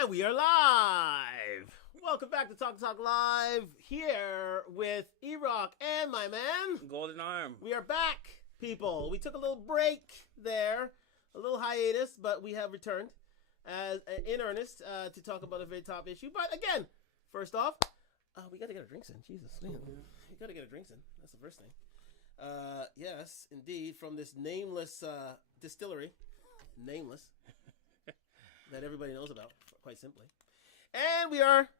And we are live! Welcome back to Talk Live, here with E-Rock and my man, Golden Arm. We are back, people. We took a little break there, a little hiatus, but we have returned in earnest to talk about a very top issue. But again, first off, we got to get our drinks in. Jesus, man. We got to get our drinks in. That's the first thing. Yes, indeed, from this nameless distillery. Nameless. That everybody knows about, quite simply. And we are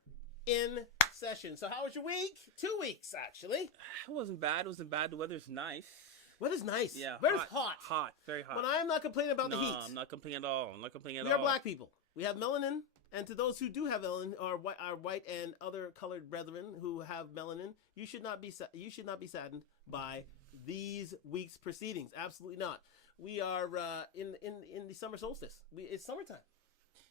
in session. So how was your week? 2 weeks, actually. It wasn't bad. It wasn't bad. The weather's nice. Weather's nice. Yeah. Weather's hot. Hot. Very hot. But I am not complaining about the heat. No, I'm not complaining at all. We are black people. We have melanin. And to those who do have melanin, our white and other colored brethren who have melanin, you should not be saddened by these week's proceedings. Absolutely not. We are in the summer solstice. It's summertime.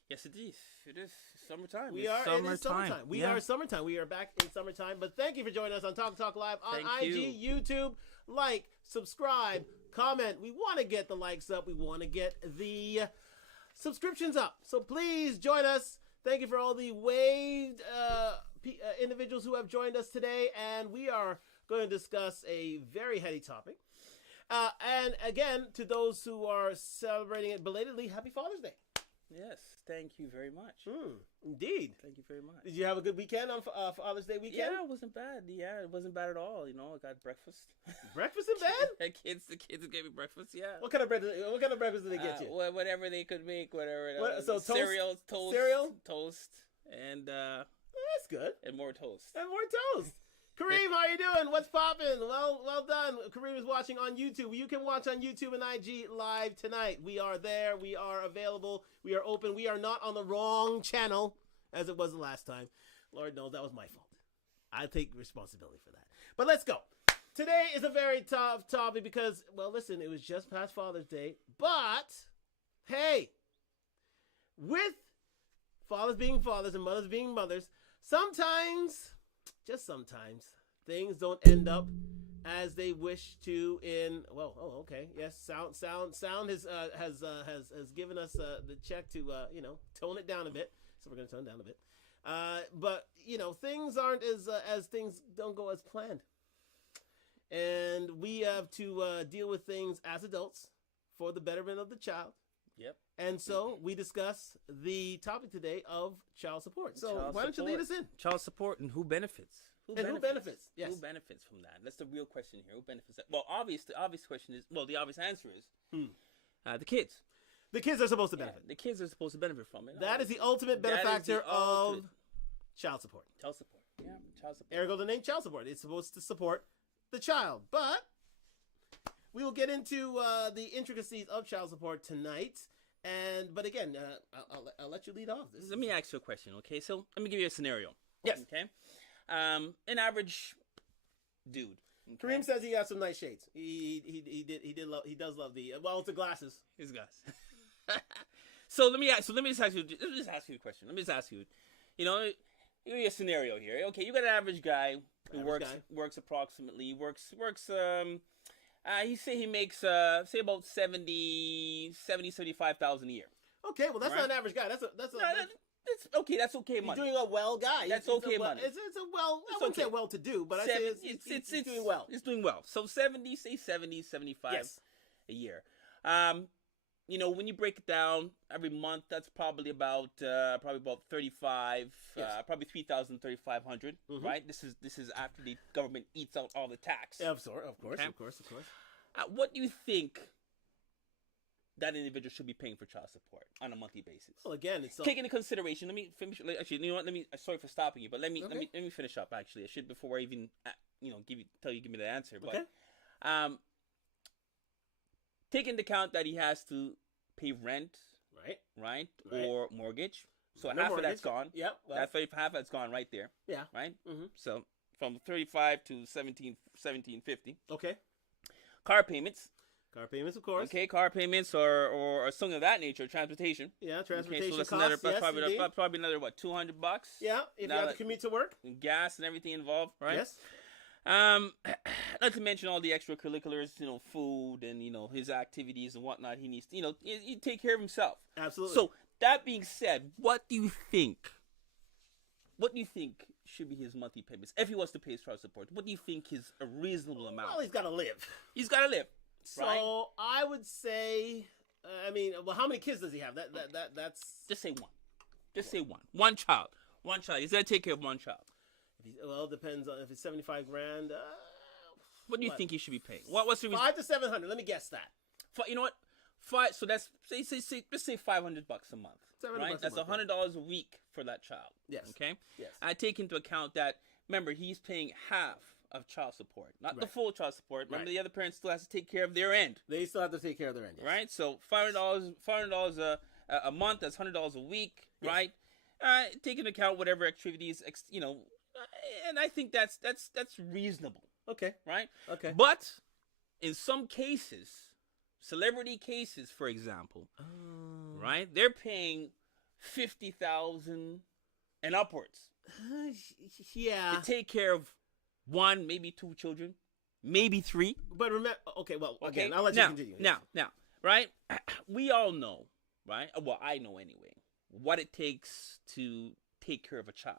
Yes, it is. It is summertime. It is summertime. We are summertime. We are back in summertime. But thank you for joining us on Talk Live on IG, YouTube. Like, subscribe, comment. We want to get the likes up. We want to get the subscriptions up. So please join us. Thank you for all the waved individuals who have joined us today. And we are going to discuss a very heady topic. And again, to those who are celebrating it belatedly, Happy Father's Day. Yes, thank you very much. Indeed. Thank you very much. Did you have a good weekend on Father's Day weekend? Yeah, it wasn't bad. Yeah, it wasn't bad at all. You know, I got breakfast. Breakfast in bed? The kids gave me breakfast. Yeah. What kind of breakfast did they get you? Whatever they could make. Whatever. So cereal, toast, and that's good. And more toast. And more toast. Kareem, how you doing? What's popping? Well done. Kareem is watching on YouTube. You can watch on YouTube and IG live tonight. We are there. We are available. We are open. We are not on the wrong channel as it was the last time. Lord knows that was my fault. I take responsibility for that. But let's go. Today is a very tough topic because, well, listen, it was just past Father's Day. But, hey, with fathers being fathers and mothers being mothers, sometimes... just sometimes things don't end up as they wish to okay. Yes, sound has given us the check to tone it down a bit. So we're going to tone it down a bit. But things aren't as things don't go as planned. And we have to deal with things as adults for the betterment of the child. Yep. And so we discuss the topic today of child support. So why don't you lead us in? Child support and who benefits? Who benefits? Yes. Who benefits from that? That's the real question here. Who benefits? Well, the obvious question is, the obvious answer is the kids. The kids are supposed to benefit. The kids are supposed to benefit from it. That is the ultimate benefactor of child support. Child support. Yeah, child support. Ergo the name child support. It's supposed to support the child. But we will get into the intricacies of child support tonight. But again, I'll let you lead off. Let me ask you a question, okay? So let me give you a scenario. Yes. Okay. An average dude. Okay? Kareem says he got some nice shades. He does love it's the glasses. His glasses. So let me just ask you a question. Let me just ask you. Give me a scenario here. Okay, you got an average guy who works approximately he makes say about 75,000 a year. Okay, well that's not an average guy. That's okay. That's okay money. He's doing a well guy. That's okay money. It's a well. I wouldn't say well to do, but I say it's doing well. It's doing well. So 75 a year. When you break it down every month, that's probably about 35, probably 3,000, 3,500, right? This is after the government eats out all the tax. Yeah, of course. What do you think that individual should be paying for child support on a monthly basis? Well, again, it's take into consideration. Let me finish. Actually, you know what? Sorry for stopping you, but let me finish up. Actually, I should before I even give me the answer. But take into account that he has to pay rent, right, or mortgage. So half of that's gone. Yep. Half that's gone right there. Yeah. Right. Mm-hmm. So from 35 to 1750. Okay. Car payments. Car payments, of course. Okay, car payments or something of that nature. Transportation. Yeah, transportation. Okay, so costs. That's probably another $200. Yeah, if you have to commute to work. And gas and everything involved, right? Yes. Not to mention all the extracurriculars, food and his activities and whatnot. He needs to, he take care of himself. Absolutely. So that being said, what do you think? What do you think should be his monthly payments if he was to pay his child support? What do you think is a reasonable amount? Well, he's got to live. He's got to live. So right? I would say, I mean, well, how many kids does he have? That's just say one. Just say one. One child. One child. He's got to take care of one child. Well, it depends on if it's 75 grand. What do you think he should be paying? What's the reason? 500 to 700. Let me guess that. You know what? Five. So that's let's say $500 a month. Right? That's $100 a week for that child. Yes. Okay. Yes. I take into account that. Remember, he's paying half of child support, not the full child support. Remember, the other parent still has to take care of their end. They still have to take care of their end. Yes. Right. So $500 a month. That's $100 a week. Yes. Right. Take into account whatever activities, and I think that's reasonable. Okay. Right. Okay. But in some cases, celebrity cases, for example, right, they're paying $50,000 and upwards. Yeah. To take care of one, maybe two children, maybe three. But remember, again, I'll let you continue. Now, right? We all know, right? Well, I know anyway, what it takes to take care of a child.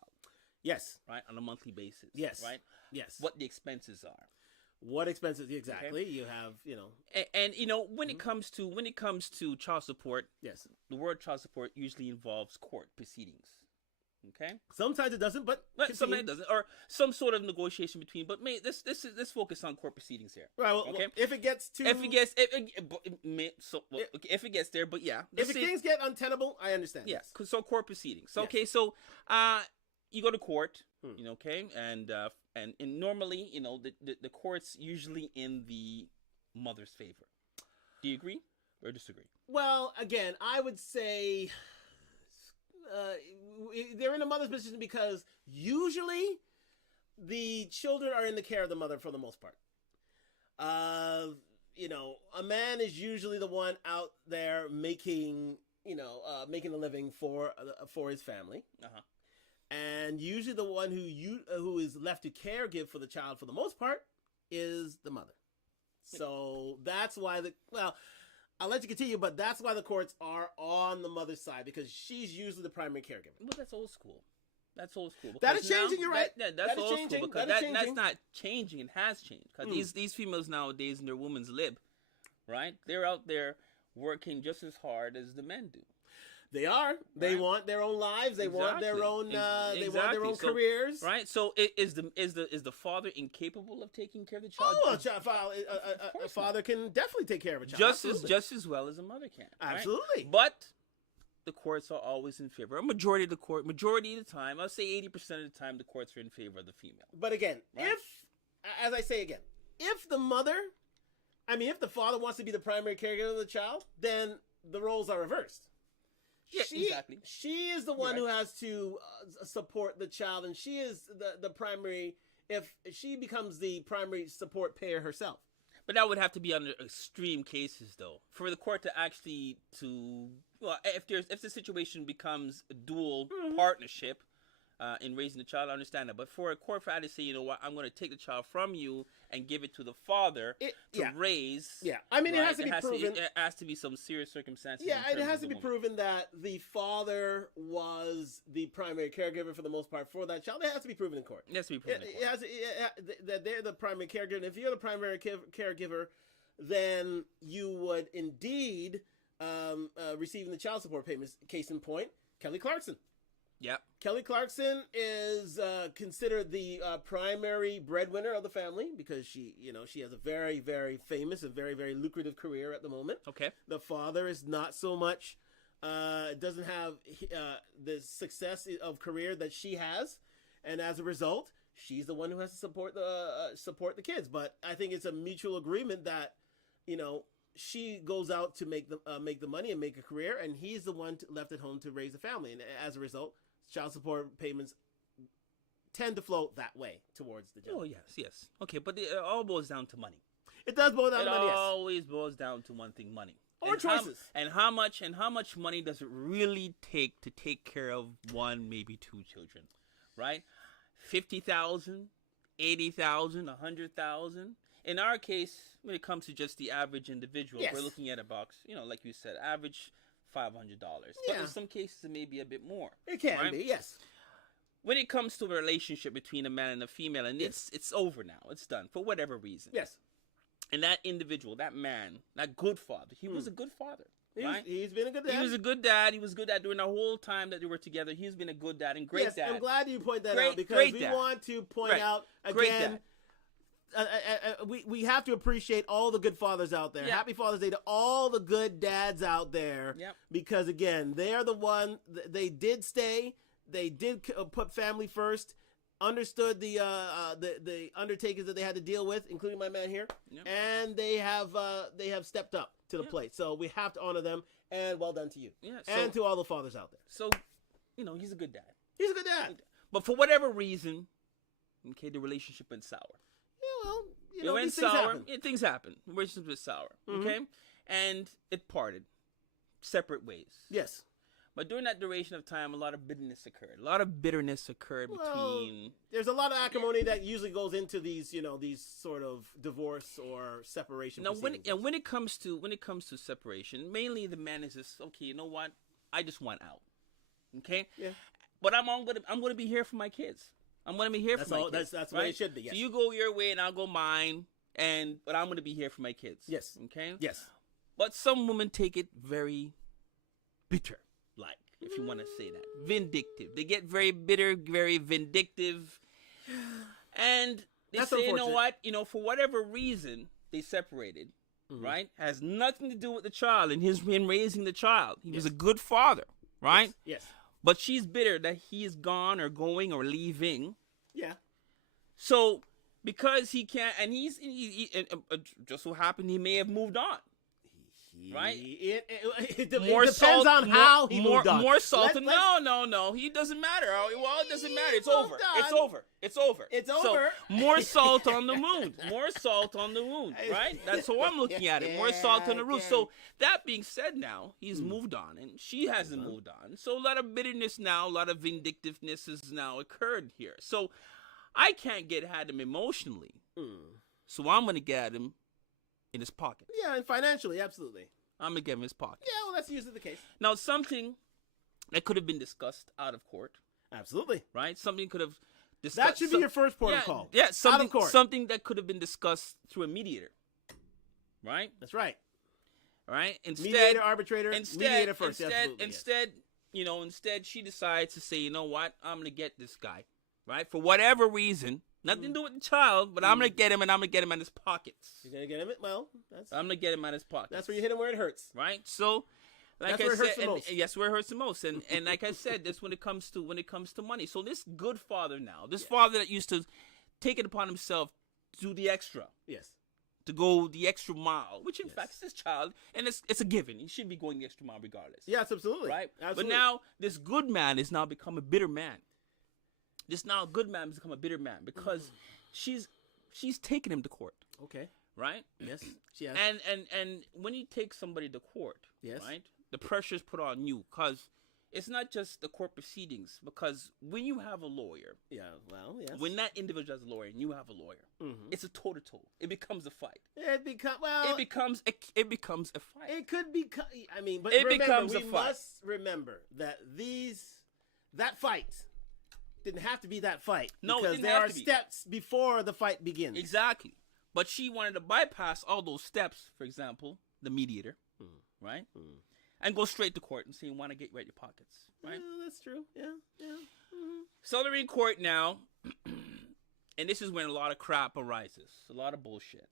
Yes. Right? On a monthly basis. Yes. Right? Yes. What the expenses are. What expenses exactly? Okay. You have, and when it comes to child support, yes, the word child support usually involves court proceedings. Okay. Sometimes it doesn't, but sometimes it doesn't, or some sort of negotiation between. But let's focus on court proceedings here. Right. Well, okay. If it gets to, if it gets there, but yeah, if things get untenable, I understand. Yeah. So court proceedings. So, okay. So, you go to court. Okay, and normally, the court's usually in the mother's favor. Do you agree or disagree? Well, again, I would say they're in the mother's position because usually the children are in the care of the mother for the most part. A man is usually the one out there making a living for his family. Uh-huh. And usually the one who is left to caregive for the child for the most part is the mother. So that's why I'll let you continue, but that's why the courts are on the mother's side, because she's usually the primary caregiver. But that's old school. That is changing, you're right. That's old school, because that's not changing. It has changed. Because these females nowadays in their woman's lib, right? They're out there working just as hard as the men do. They are. Right? They want their own lives. They want their own. They want their own careers. Right. So, is the father incapable of taking care of the child? Oh, a father can definitely take care of a child. Just as well as a mother can. Absolutely. Right? But the courts are always in favor. Majority of the time, I'll say 80% of the time, the courts are in favor of the female. But again, if the father wants to be the primary caregiver of the child, then the roles are reversed. Yeah, exactly. She is the one who has to support the child, and she is the primary. If she becomes the primary support payer herself, but that would have to be under extreme cases, though, for the court to actually if the situation becomes a dual partnership in raising the child, I understand that. But for a court to say, you know what, I'm going to take the child from you and give it to the father to raise. Yeah, I mean, it has to be proven. It has to be some serious circumstances. Yeah, it has to be proven that the father was the primary caregiver for the most part for that child. It has to be proven in court. It has to be proven in court. That they're the primary caregiver. And if you're the primary caregiver, then you would indeed receiving the child support payments. Case in point, Kelly Clarkson. Yeah, Kelly Clarkson is considered the primary breadwinner of the family because she has a very, very famous and very, very lucrative career at the moment. Okay. The father is not so much, doesn't have the success of career that she has, and as a result, she's the one who has to support the kids. But I think it's a mutual agreement that she goes out to make the money and make a career, and he's the one left at home to raise a family, and as a result, child support payments tend to flow that way towards the gentleman. Oh, yes. Okay, but it all boils down to money. It does boil down to money, yes. It always boils down to one thing, money. Or choices. How much money does it really take to take care of one, maybe two children, right? 50,000, 80,000, 100,000. In our case, when it comes to just the average individual, we're looking at a box, like you said, average $500. But in some cases, it may be a bit more. It can right? be, yes. When it comes to a relationship between a man and a female, and it's over now, it's done for whatever reason. Yes. And that individual, that man, that good father, he was a good father. Right? He's been a good dad. He was a good dad. He was good dad during the whole time that they were together. He's been a good dad and great dad. I'm glad you point that Great- out because great we dad. want to point out Great again. We have to appreciate all the good fathers out there. Yep. Happy Father's Day to all the good dads out there. Yep. Because again, they are the one. They did stay. They did put family first. Understood the undertakings that they had to deal with, including my man here, Yep. and they have stepped up to the plate. So we have to honor them, and well done to you, and to all the fathers out there. So, he's a good dad. He's a good dad. But for whatever reason, okay, the relationship went sour. Yeah, well, It went these things sour. happen. Things happen. The relationship was sour. Okay, and it parted, separate ways. Yes. But during that duration of time, a lot of bitterness occurred. A lot of bitterness occurred between. There's a lot of acrimony that usually goes into these, these sort of divorce or separation. Now, when it comes to separation, mainly the man is just, okay, you know what? I just want out. Okay. Yeah. But I'm gonna be here for my kids. I'm gonna be here for my kids. That's right? what it should be. Yes. So you go your way and I'll go mine, but I'm gonna be here for my kids. Yes. Okay. Yes. But some women take it very bitter. Like, if you want to say that, vindictive. They get very bitter, very vindictive, and they That's say, you know unfortunate. what, for whatever reason they separated, right? Has nothing to do with the child and him raising the child. He was a good father, right? Yes. But she's bitter that he is gone or going or leaving. Yeah. So because he can't, and he just so happened he may have moved on. Right? It depends on how he moved on. More salt. No. He doesn't matter. Well, it doesn't matter. It's over. It's over. It's over. It's so, over. More salt on the wound. More salt on the wound. Right? That's how I'm looking at it. More salt on the wound. So that being said, now he's moved on, and she hasn't moved on. So a lot of bitterness now, a lot of vindictiveness has now occurred here. So I can't get at him emotionally. So I'm gonna get at him in his pocket. Yeah, and financially, absolutely. I'm gonna get him in his pocket. Yeah, well, that's usually the case. Now, something that could have been discussed out of court, Absolutely. right? Something could have discussed. That should be your first port of call. Yeah, out of court. Something that could have been discussed through a mediator, right? That's right. Right. Instead, Mediator, arbitrator, mediator first. Instead, she decides to say, you know what? I'm gonna get this guy, right? For whatever reason. Nothing to do with the child, but I'm gonna get him, and I'm gonna get him in his pockets. You're gonna get him? Well, I'm gonna get him in his pockets. that's where you hit him where it hurts. Right? So, like That's where it hurts the most. yes, where it hurts the most. And like I said, this when it comes to money. So this good father now, this father that used to take it upon himself to do the extra, Yes. to go the extra mile, which in fact is his child, and it's a given. He should be going the extra mile regardless. Yes, absolutely. Right? Absolutely. But now this good man has now become a bitter man. This now good man has become a bitter man because she's taken him to court. Okay. Right? Yes. She has. And when you take somebody to court, Yes. right? The pressure is put on you because it's not just the court proceedings. Because when you have a lawyer, Yeah. Well, yes. when that individual has a lawyer and you have a lawyer, it's a toe-to-toe. It becomes a fight. It becomes It becomes a fight. It could become. I mean, but It remember, becomes a we fight. must remember that that fight didn't have to be that fight. No, it because didn't there have are to be. steps before the fight begins. Exactly. But she wanted to bypass all those steps. For example, the mediator, right? And go straight to court and say, "You want to get right in your pockets." Right? Yeah, that's true. Yeah. So they're in court now, and this is when a lot of crap arises, a lot of bullshit.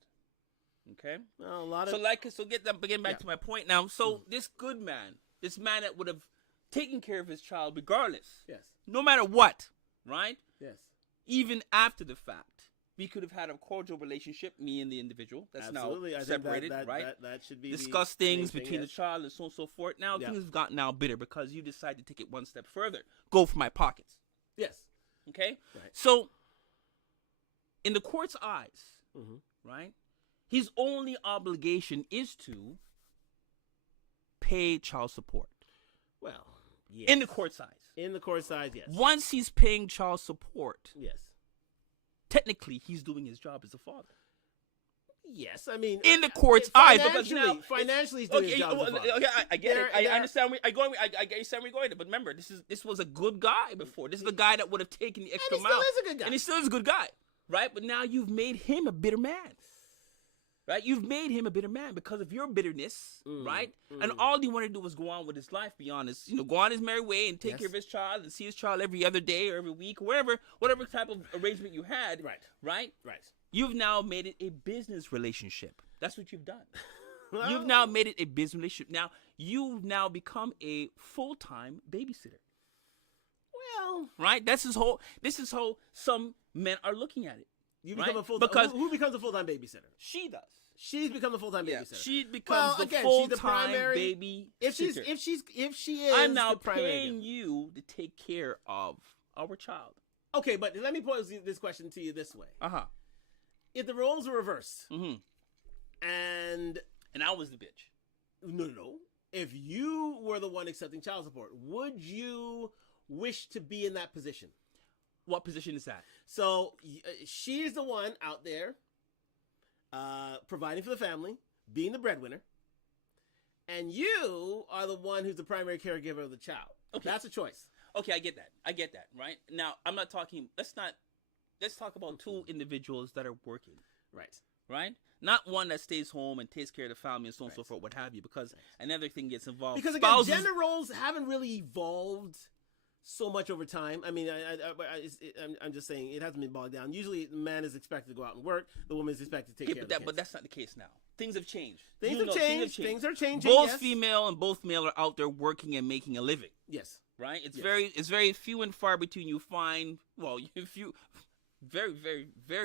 Okay. Well, a lot of. Getting back to my point now. So this good man, this man that would have taken care of his child regardless, Yes. no matter what, right? Yes. Even after the fact, we could have had a cordial relationship, me and the individual that's Absolutely. now I separated, think right? That should be Discuss the things main between thing, the child and so on and so forth. Now Yeah. things have gotten now bitter because you decided to take it one step further. Go for my pockets. Yes. Okay? Right. So, in the court's eyes, Mhm. right, his only obligation is to pay child support. Well, yes. In the court's eyes. In the court size, yes. Once he's paying child support, Yes. technically he's doing his job as a father. Yes, I mean in the court's eyes, because financially he's doing his job. Okay, I get it. I understand. I understand where you're going. But remember, this was a good guy before. This is the guy that would have taken the extra mile. And he still is a good guy. And he still is a good guy, right? But now you've made him a bitter man. Right, you've made him a bitter man because of your bitterness, right? And all he wanted to do was go on with his life, be honest. Go on his merry way and take care of his child and see his child every other day or every week or whatever type of arrangement you had. Right. You've now made it a business relationship. That's what you've done. Well, you've now made it a business relationship. Now you've now become a full-time babysitter. Well, right. This is how some men are looking at it. You become a full-time. Who becomes a full-time babysitter? She does. She's become a full-time babysitter. She becomes the full-time baby. If she is, I'm now paying you to take care of our child. Okay, but let me pose this question to you this way. If the roles were reversed, and I was the bitch. No. If you were the one accepting child support, would you wish to be in that position? What position is that? So she's the one out there providing for the family, being the breadwinner, and you are the one who's the primary caregiver of the child. Okay. That's a choice. Okay, I get that, right? Now, I'm not talking, let's talk about two individuals that are working. Right? Not one that stays home and takes care of the family and so on and so forth, what have you, because another thing gets involved. Because again, gender roles haven't really evolved so much over time. I mean, I'm just saying it hasn't been bogged down. Usually, the man is expected to go out and work. The woman is expected to take care of the kids. But that's not the case now. Things have changed. Things have changed. Things are changing. Both female and both male are out there working and making a living. Yes. Right. It's very few and far between. You find very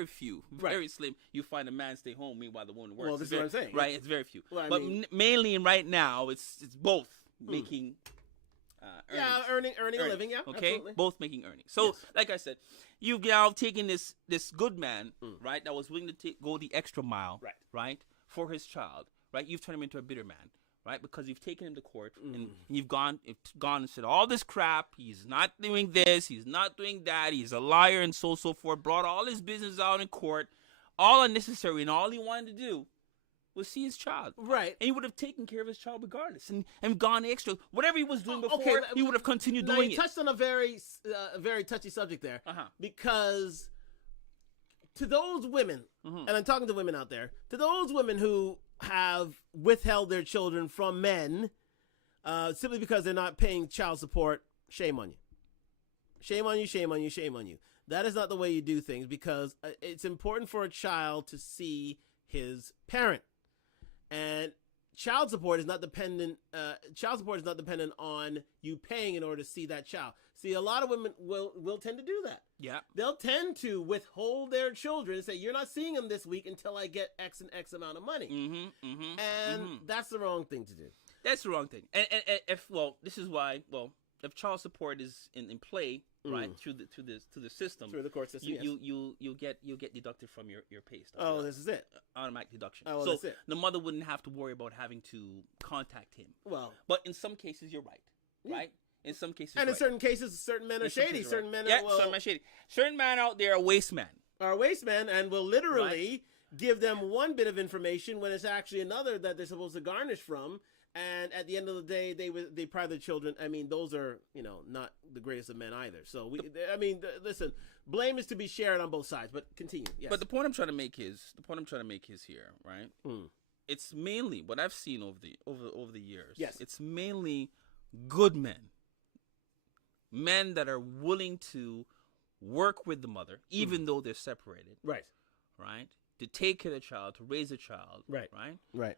few, very slim. You find a man stay home, meanwhile the woman works. Well, this is what I'm saying. Right. It's very few. Well, mainly right now, it's both making. Earning a living, okay, absolutely. Both making earnings. So, like I said, you've now taken this good man, right, that was willing to go the extra mile, right, for his child, right. You've turned him into a bitter man, right, because you've taken him to court and you've gone and said all this crap. He's not doing this. He's not doing that. He's a liar and so forth. Brought all his business out in court, all unnecessary, and all he wanted to do was see his child. Right. And he would have taken care of his child regardless and gone extra. Whatever he was doing before, he would have continued doing it. You touched on a very touchy subject there. Because to those women, and I'm talking to women out there, to those women who have withheld their children from men simply because they're not paying child support, shame on you. Shame on you, shame on you, shame on you. That is not the way you do things, because it's important for a child to see his parent. And child support is not dependent. On you paying in order to see that child. See, a lot of women will tend to do that. Yeah, they'll tend to withhold their children and say, "You're not seeing them this week until I get X and X amount of money." That's the wrong thing to do. That's the wrong thing. And this is why. If child support is in play, right, through the system, through the court system, you'll get deducted from your pay stub. Oh, this is it. Automatic deduction. Oh, so that's it. The mother wouldn't have to worry about having to contact him. Well, but in some cases, you're right. Right. In some cases, and in certain cases, certain men are shady. Certain men are certain men shady. Certain men out there are waste men. Are waste men, and will literally give them one bit of information when it's actually another that they're supposed to garnish from. And at the end of the day, they deprive their children. I mean, those are, not the greatest of men either. So listen, blame is to be shared on both sides. But continue. Yes. But the point I'm trying to make is here, right? It's mainly what I've seen over the years. Yes. It's mainly good men that are willing to work with the mother, even though they're separated. Right. Right. To take care of the child, to raise a child. Right. Right. Right.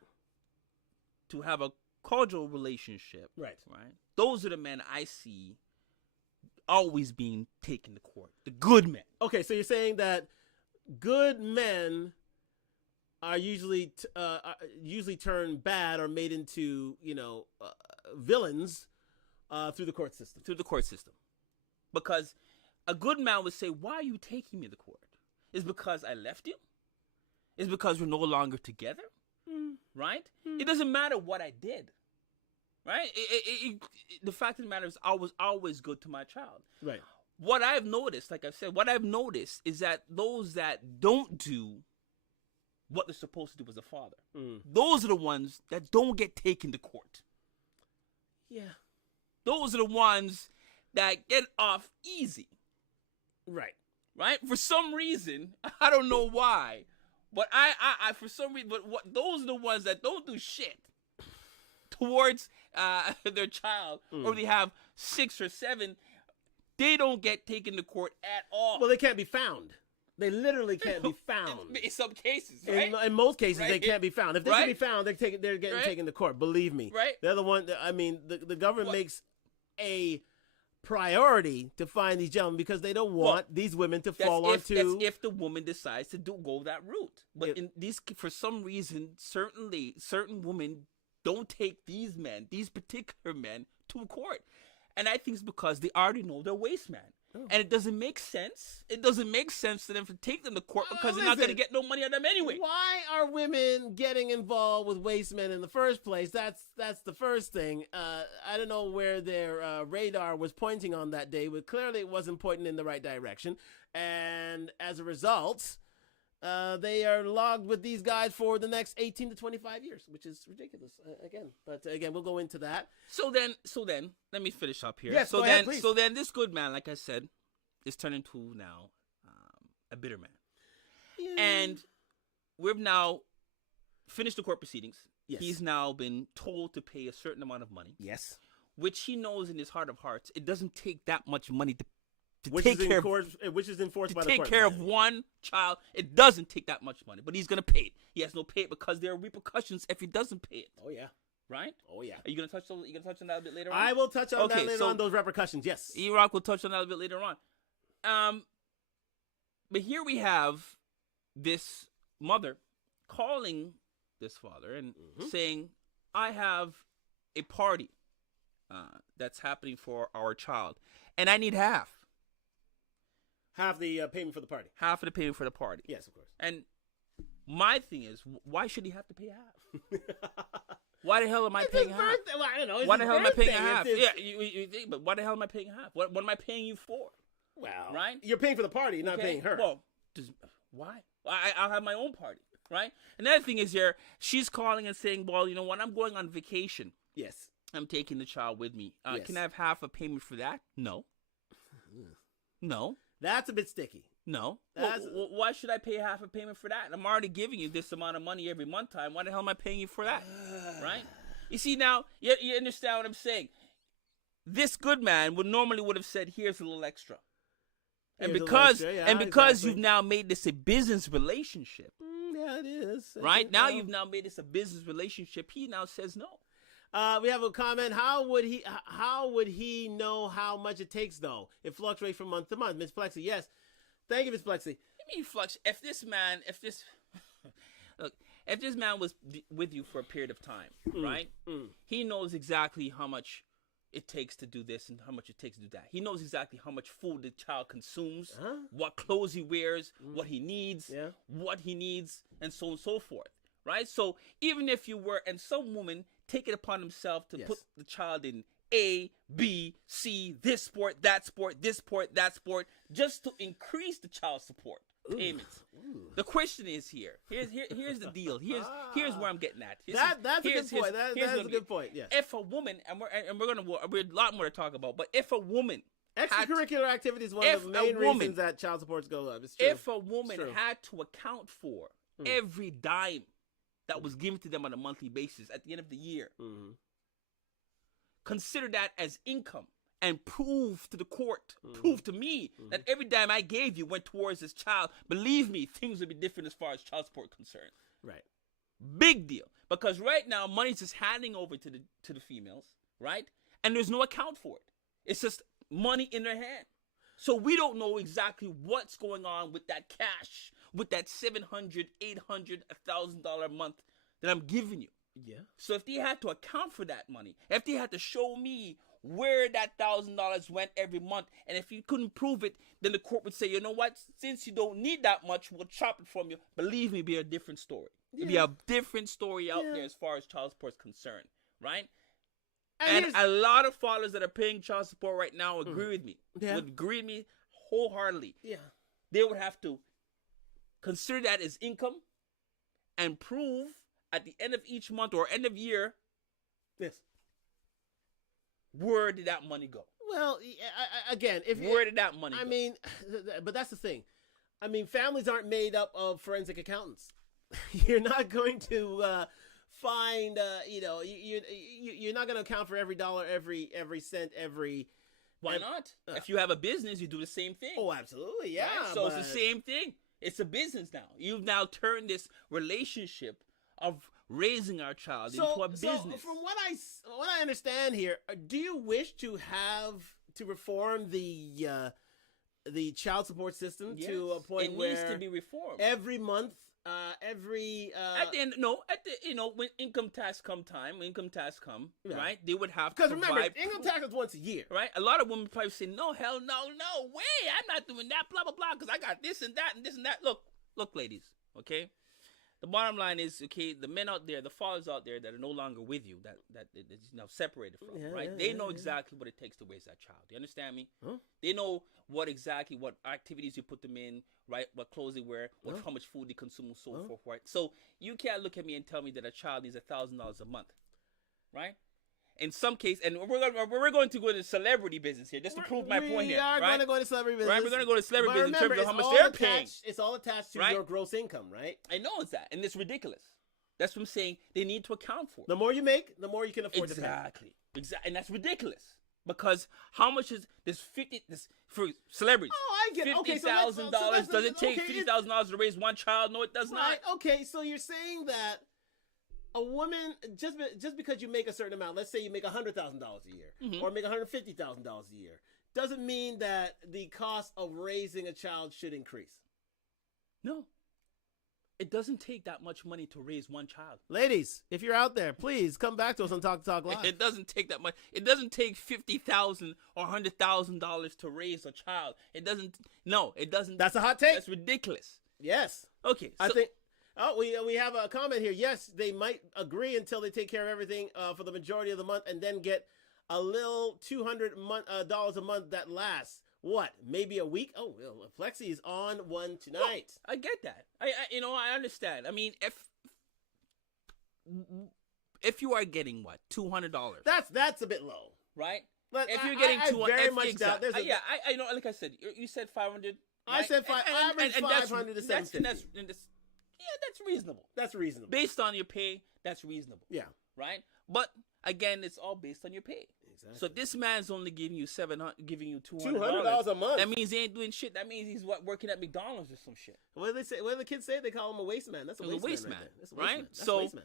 To have a cordial relationship. Right. Those are the men I see always being taken to court. The good men. Okay, so you're saying that good men are usually turned bad or made into villains through the court system. Through the court system, because a good man would say, "Why are you taking me to court? Is because I left you? Is because we're no longer together?" Right? It doesn't matter what I did. Right? The fact of the matter is I was always good to my child. Right. What I've noticed, like I said, is that those that don't do what they're supposed to do as a father. Mm. Those are the ones that don't get taken to court. Yeah. Those are the ones that get off easy. Right. Right? For some reason, I don't know why, but I for some reason, but those are the ones that don't do shit towards their child, or they have 6 or 7. They don't get taken to court at all. Well, they can't be found. They literally can't be found. In some cases, right? In most cases, right? they can't be found. If they can be found, they're getting taken to court. Believe me. Right. They're the one. I mean, the government makes a priority to find these gentlemen because they don't want these women to fall onto. That's if the woman decides to go that route. But in these, for some reason, certain women don't take these particular men to court, and I think it's because they already know their waist man. Oh. And it doesn't make sense. It doesn't make sense to them to take them to court because they're not going to get no money out of them anyway. Why are women getting involved with waste men in the first place? That's the first thing. I don't know where their radar was pointing on that day, but clearly it wasn't pointing in the right direction. And as a result, they are logged with these guys for the next 18 to 25 years, which is ridiculous. But we'll go into that. So then, let me finish up here. Yes, so go then, ahead, please. So then, this good man, like I said, is turning into now a bitter man, and we've now finished the court proceedings. Yes. He's now been told to pay a certain amount of money. Yes, which he knows in his heart of hearts, it doesn't take that much money to which take is care which is enforced by the take court. care of one child. It doesn't take that much money, but he's gonna pay it. He has no pay it because there are repercussions if he doesn't pay it. Oh yeah, right. Oh yeah. Are you gonna touch on that a bit later on? I will touch on that later on. Those repercussions. Yes. E-Rock will touch on that a bit later on. But here we have this mother calling this father and saying, "I have a party that's happening for our child, and I need half." Half the payment for the party. Half of the payment for the party. Yes, of course. And my thing is, why should he have to pay half? Why the hell am I paying half? Well, I don't know. Why the hell am I paying half? Yeah, you think, but why the hell am I paying half? What am I paying you for? Well, right? You're paying for the party, not paying her. Well, why? I'll have my own party, right? Another thing is here, she's calling and saying, well, you know what? I'm going on vacation. Yes. I'm taking the child with me. Yes. Can I have half a payment for that? No. No. That's a bit sticky. No. Well, why should I pay half a payment for that? And I'm already giving you this amount of money every month time. Why the hell am I paying you for that? Right? You see now, you understand what I'm saying. This good man would have said, here's a little extra. And because you've now made this a business relationship. Yeah, it is. Right? Now you've now made this a business relationship. He now says no. We have a comment. How would he know how much it takes though? It fluctuates from month to month. Miss Plexi, yes. Thank you, Miss Plexi. I mean, if this man was with you for a period of time, right? He knows exactly how much it takes to do this and how much it takes to do that. He knows exactly how much food the child consumes, what clothes he wears, what he needs, and so on and so forth, right? So even if you were, and some woman take it upon himself to put the child in A, B, C, this sport, that sport, this sport, that sport, just to increase the child support payments. Ooh. The question is here. Here's the deal. Here's where I'm getting at. That's a good point. That's a good point. Yes. If a woman, and we're a lot more to talk about, but if a woman, extracurricular activity is one of the main reasons that child supports go up. It's true. If a woman had to account for every dime that was given to them on a monthly basis at the end of the year, consider that as income. And prove to the court, prove to me that every dime I gave you went towards this child. Believe me, things would be different as far as child support concerned. Right. Big deal. Because right now, money's just handing over to the females, right? And there's no account for it. It's just money in their hand. So we don't know exactly what's going on with that cash, with that $700, $800, $1,000 a month that I'm giving you. Yeah. So if they had to account for that money, if they had to show me where that $1,000 went every month, and if you couldn't prove it, then the court would say, you know what, since you don't need that much, we'll chop it from you. Believe me, it'd be a different story. It'd be a different story out there as far as child support is concerned, right? And a lot of fathers that are paying child support right now agree with me. Would agree with me wholeheartedly. Yeah. They would have to consider that as income and prove at the end of each month or end of year, Yes. where did that money go? Well, again, where did that money go? I mean, but that's the thing. I mean, families aren't made up of forensic accountants. You're not going to find, you're not going to account for every dollar, every cent, every. Why not? If you have a business, you do the same thing. Oh, absolutely, yeah. Right? So it's the same thing. It's a business now. You've now turned this relationship of raising our child into a business. So from what I understand here, do you wish to reform the child support system to a point where it needs to be reformed every month, when income tax come, yeah. right? They would have because remember, income tax is once a year, right? A lot of women probably say, "No, hell, no way! I'm not doing that, blah blah blah, because I got this and that and this and that." Look, ladies, okay. The bottom line is, okay, the men out there, the fathers out there that are no longer with you, that is now separated from, right? They know exactly what it takes to raise that child. You understand me? Huh? They know what activities you put them in, right? What clothes they wear, how much food they consume, and so forth, right? So you can't look at me and tell me that a child needs $1,000 a month, right? In some case, and we're going to go into celebrity business here, just to prove my point here. We are going to go into celebrity business. Right? We're going to go to celebrity business remember, in terms of how much they're paying. It's all attached to your gross income, right? I know it's that, and it's ridiculous. That's what I'm saying. They need to account for. The more you make, the more you can afford to pay. Exactly, and that's ridiculous. Because how much is this for celebrities? Oh, I get it. $50,000. Does it take $50,000 to raise one child? No, it does not. Okay, so you're saying that a woman, just because you make a certain amount, let's say you make $100,000 a year, or make $150,000 a year, doesn't mean that the cost of raising a child should increase. No. It doesn't take that much money to raise one child. Ladies, if you're out there, please come back to us on Talk Live. It doesn't take that much. It doesn't take $50,000 or $100,000 to raise a child. It doesn't. No, it doesn't. That's a hot take. That's ridiculous. Yes. Okay. I think. Oh, we have a comment here. Yes, they might agree until they take care of everything for the majority of the month, and then get a little $200 a month that lasts. What? Maybe a week? Oh, well, Flexi is on one tonight. No, I get that. I understand. I mean, if you are getting what, $200, that's a bit low, right? But if you're getting $200, I very much doubt. I know. Like I said, you said 500. Right? I said average 500 to 750. That's reasonable. That's reasonable. Based on your pay, that's reasonable. Yeah. Right? But again, it's all based on your pay. Exactly. So this man's only giving you $200 a month. That means he ain't doing shit. That means he's working at McDonald's or some shit. What do they say? What do the kids say? They call him a waste man. That's a waste man. That's a waste right? Man. That's so a waste man.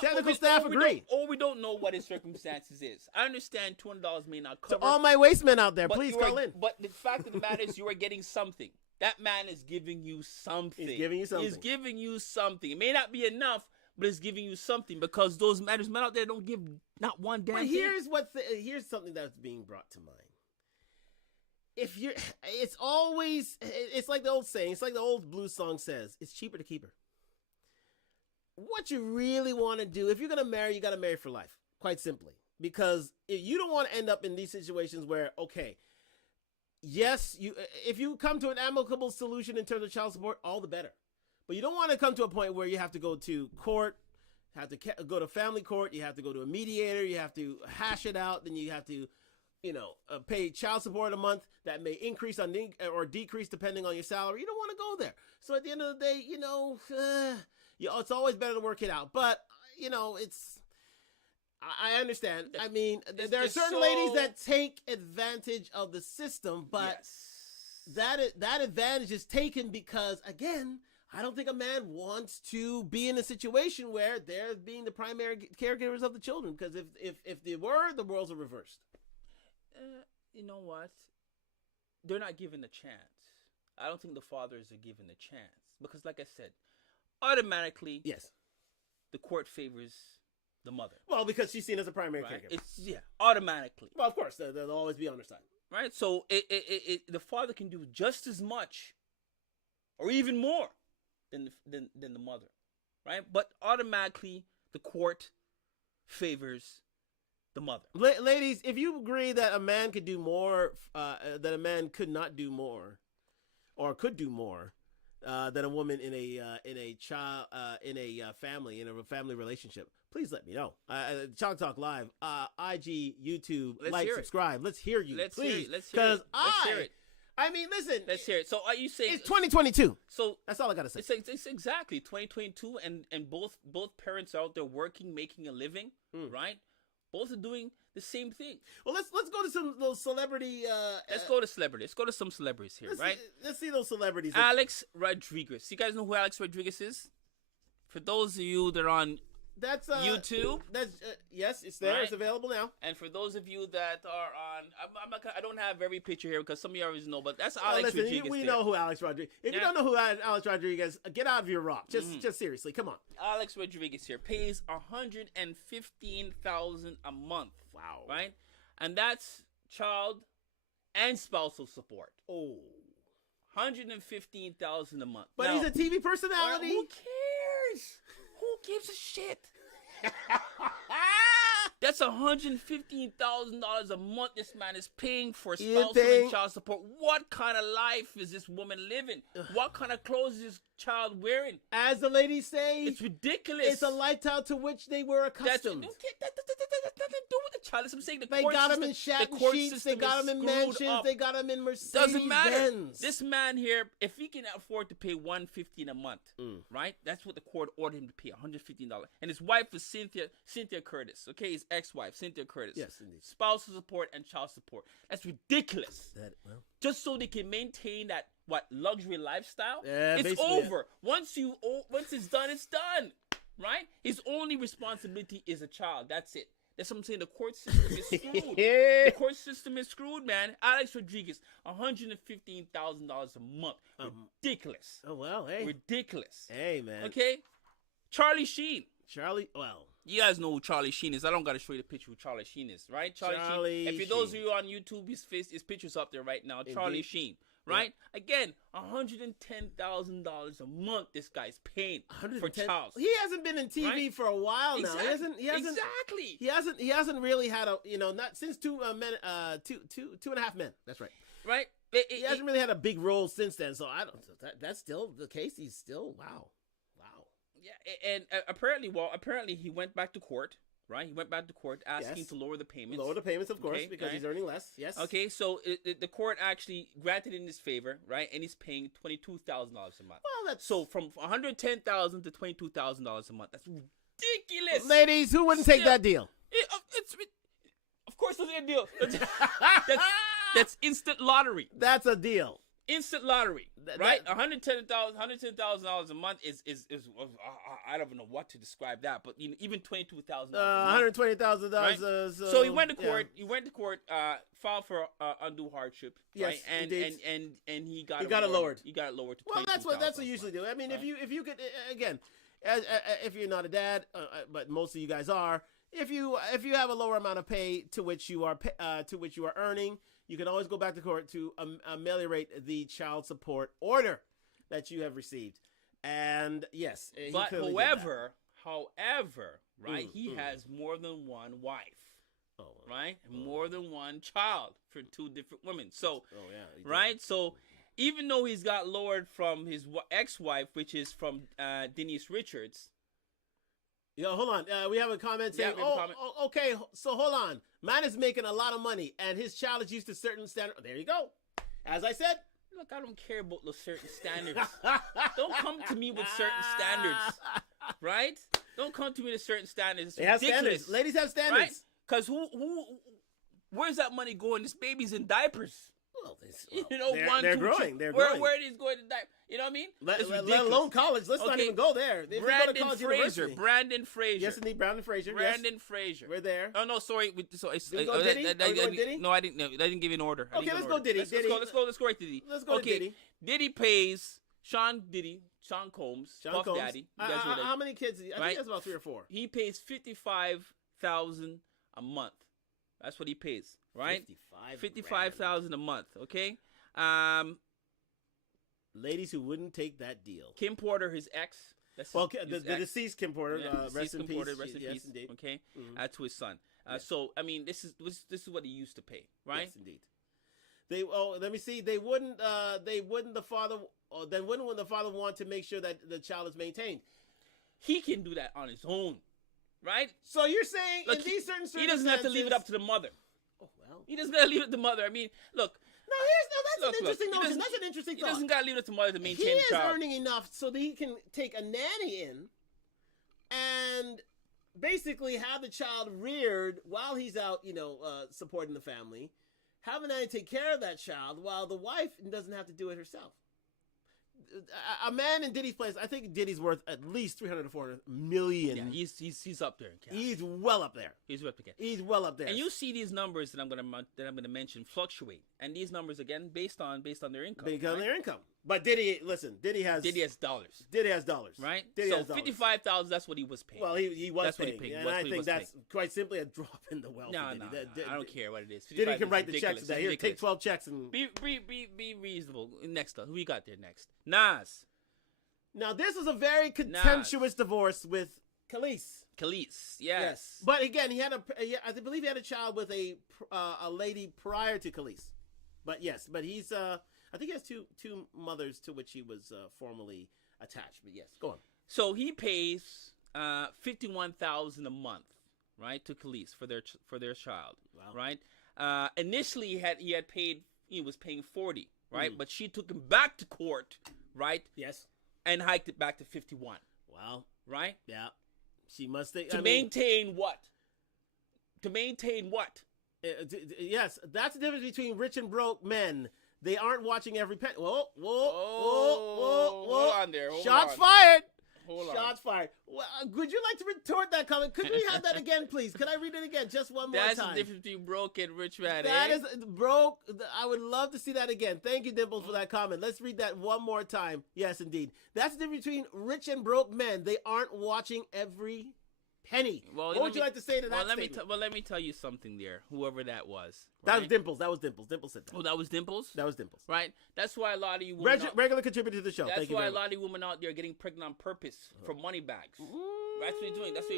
Technical staff agree. We don't know what his circumstances is. I understand $200 may not cover. To all my waste men out there, please call in. But the fact of the matter is, you are getting something. That man is giving you something. He's giving you something. He's giving you something. It may not be enough, but it's giving you something, because those men out there don't give not one damn thing. Here's something that's being brought to mind. It's like the old saying. It's like the old blues song says. It's cheaper to keep her. What you really want to do, if you're gonna marry, you gotta marry for life. Quite simply, because you don't want to end up in these situations where, okay, yes, if you come to an amicable solution in terms of child support, all the better. But you don't want to come to a point where you have to go to court, have to go to family court, you have to go to a mediator, you have to hash it out, then you have to, pay child support a month that may increase or decrease depending on your salary. You don't want to go there. So at the end of the day, it's always better to work it out. But, I understand. I mean, there are certain ladies that take advantage of the system, but that advantage is taken because, again, I don't think a man wants to be in a situation where they're being the primary caregivers of the children. Because if they were, the roles are reversed. You know what? They're not given a chance. I don't think the fathers are given a chance. Because like I said, automatically, yes, the court favors the mother. Well, because she's seen as a primary caregiver. Automatically. Well, of course, they'll always be on her side. Right? So the father can do just as much or even more than the mother. Right? But automatically, the court favors the mother. Ladies, if you agree that a man could do more, that a man could not do more, or could do more, than a woman in a child in a family relationship, please let me know. Chalk Talk Live, IG, YouTube, like, subscribe. Let's hear you, please. Let's hear it. Let's hear it. I mean, listen. Let's hear it. So are you saying it's 2022? So that's all I gotta say. It's exactly 2022, and both parents are out there working, making a living, right? Both are doing the same thing. Well, let's go to some those celebrity. Let's go to celebrity. Let's go to some celebrities here, right? Let's see those celebrities. Alex Rodriguez. You guys know who Alex Rodriguez is? For those of you that are on YouTube. That's yes, it's there. Right? It's available now. And for those of you that are on, I don't have every picture here because some of you already know, but that's Alex Rodriguez. We know who Alex Rodriguez. If you don't know who Alex Rodriguez, get out of your rock. Just seriously, come on. Alex Rodriguez here pays $115,000 a month. Wow. Right, and that's child and spousal support. Oh. $115,000 a month. But now, he's a TV personality. Who cares? Who gives a shit? That's $115,000 a month this man is paying for spousal and child support. What kind of life is this woman living? What kind of clothes is this child wearing? As the ladies say, it's ridiculous. It's a lifestyle to which they were accustomed. That's nothing to do with the child. I'm saying they got him in satin sheets. They got him in mansions. They got him in Mercedes. Doesn't matter. Benz. This man here, if he can afford to pay $115 a month, right? That's what the court ordered him to pay, $115. And his wife is Cynthia Curtis. Okay, his ex-wife, Cynthia Curtis. Yes, indeed. Spousal support and child support. That's ridiculous. Just so they can maintain that luxury lifestyle. It's over. Once it's done, it's done. Right? His only responsibility is a child. That's it. That's what I'm saying. The court system is screwed. The court system is screwed, man. Alex Rodriguez, $115,000 a month. Ridiculous. Oh, well, hey. Ridiculous. Hey, man. Okay? Charlie Sheen. Well. You guys know who Charlie Sheen is. I don't got to show you the picture of who Charlie Sheen is, right? Charlie Sheen. If for those of you on YouTube, his picture's up there right now. Charlie Sheen. Right? Yeah. Again, $110,000 a month this guy's paying for child. He hasn't been in TV for a while now. Exactly. He hasn't really had not since Two and a Half Men. That's right. Right? He hasn't really had a big role since then. So that's still the case. He's still wow. Yeah, and apparently he went back to court. Right, he went back to court asking to lower the payments. Lower the payments, of course, because he's earning less. Yes. Okay, so the court actually granted in his favor, right, and he's paying $22,000 a month. Well, that's from $110,000 to $22,000 a month. That's ridiculous. Ladies, who wouldn't take that deal? Of course, it's a deal. That's instant lottery. That's a deal. Instant lottery, right? $110,000 a month is I don't know what to describe that, but even $22,000. $120,000. Right? So he went to court. Yeah. He went to court. Filed for undue hardship. Yes, right? And he got it lowered. He got it lowered to. Well, that's what we usually do. I mean, right? if you could again, if you're not a dad, but most of you guys are, if you have a lower amount of pay to which you are earning, you can always go back to court to ameliorate the child support order that you have received. And yes, but however, right, he has more than one wife. Oh, right, more than one child for two different women. So, right, so even though he's got lowered from his ex-wife, which is from Denise Richards. Yo, hold on. We have a comment saying, okay, so hold on. Man is making a lot of money, and his child is used to certain standards. There you go. As I said. Look, I don't care about those certain standards. Don't come to me with certain standards. Right? Don't come to me with certain standards. It's ridiculous. Standards. Ladies have standards. Right? Because where's that money going? This baby's in diapers. Well, they're growing. They're growing. Where are these going to die? You know what I mean? Let alone college. Let's not even go there. Brandon Fraser. Yes, indeed, Brandon Fraser. Fraser. We're there. Oh no, sorry. Diddy? No, I didn't give you an order. Okay, let's go Diddy. Let's go right to Diddy. Let's go to Diddy. Diddy pays Sean Combs, Puff Daddy. How many kids? I think he has about 3 or 4. He pays $55,000 a month. That's what he pays, right? $55,000 a month. Okay. Ladies who wouldn't take that deal. Kim Porter, his ex. The deceased Kim Porter. Rest in peace. Rest in peace. Indeed. Okay. To his son. So I mean, this is what he used to pay, right? Yes, indeed. Let me see. They wouldn't. The father. Then wouldn't the father want to make sure that the child is maintained? He can do that on his own, right? So you're saying Look, in these certain circumstances, he doesn't have to leave it up to the mother. Oh well. He doesn't got to leave it to the mother. I mean, look. That's an interesting notion. That's an interesting thought. He doesn't got to leave it to the mother to maintain the He child. is earning enough so that he can take a nanny in and basically have the child reared while he's out, supporting the family. Have a nanny take care of that child while the wife doesn't have to do it herself. A man in Diddy's place, I think Diddy's worth at least 300 to 400 million. Yeah, he's up there in cash. He's well up there. He's up there. He's well up there. And you see these numbers that I'm gonna mention fluctuate, and these numbers again based on their income. Based on their income. But Diddy has dollars. Diddy has dollars. Right? Diddy has dollars. 55,000. That's what he was paying. Well, he was that's paying. What he paid. And I think that's quite simply a drop in the wealth. No, of Diddy. I don't care what it is. Diddy can write the checks. Here, take 12 checks and be reasonable. Next up, who we got there next? Nas. Now this is a very contemptuous divorce with Khalees. Khalees, yes. But again, I believe he had a child with a lady prior to Khalees. But yes, he's I think he has two mothers to which he was formally attached. But yes, go on. So he pays $51,000 a month, right, to Khalees for their child. Wow. Right. Initially he was paying $40, right, but she took him back to court, right? Yes. And hiked it back to 51. Wow. Right? Yeah. She must think maintain what? To maintain what? Yes, that's the difference between rich and broke men. They aren't watching every penny. Whoa. Hold on there. Shots fired. Hold on. Shots fired. Well, would you like to retort that comment? Could we have that again, please? Could I read it again just one more time? That's the difference between broke and rich man. That is broke. I would love to see that again. Thank you, Dimples, for that comment. Let's read that one more time. Yes, indeed. That's the difference between rich and broke men. They aren't watching every penny. Well, what would you like to say to that statement? Let me tell you something there, whoever that was. Right? That was Dimples. Dimples said that. Oh, that was Dimples? That was Dimples. Right? That's why a lot of you women... Regular contributor to the show. That's why a lot of you women out there are getting pregnant on purpose for money bags. That's what you're doing. That's what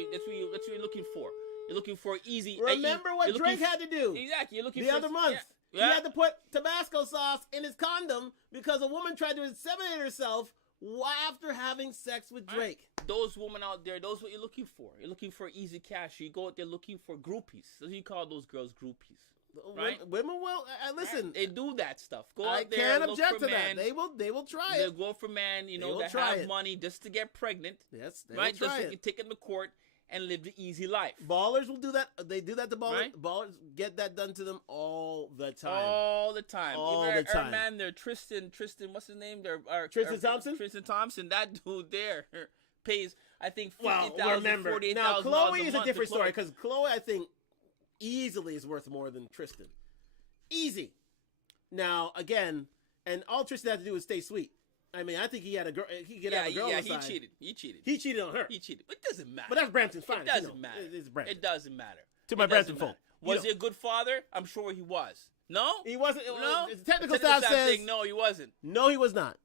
you're looking for. You're looking for easy... Remember what Drake had to do. Exactly. You're looking the other month. Yeah. He had to put Tabasco sauce in his condom because a woman tried to inseminate herself after having sex with Drake. Right. Those women out there, those what you're looking for. You're looking for easy cash. You go out there looking for groupies. So you call those girls groupies. Right? Women will listen. Right? They do that stuff. Go I out there. Can't look object for to man. that. They will try They'll it. go for men, that have money just to get pregnant. Yes, they right? will try just so it. you take them to court and live the easy life. Ballers will do that. They do that to ballers. Right? Ballers get that done to them all the time. All the time. All Even the time. Our man there, Tristan, what's his name? Tristan Thompson? Tristan Thompson. That dude there pays, I think, $50,000, remember, $48,000 now Chloe is a month different story because Chloe, I think, easily is worth more than Tristan. Easy. Now, again, and all Tristan had to do was stay sweet. I mean, I think he had a girl. He could have a girl on the side. He cheated. He cheated on her. He cheated. It doesn't matter. But that's Brampton's finest. It doesn't matter. It's Brampton. It doesn't matter. To my Brampton folk. Was he a good father? I'm sure he was. No? He wasn't. No? Technical staff says saying no, he wasn't. No, he was not.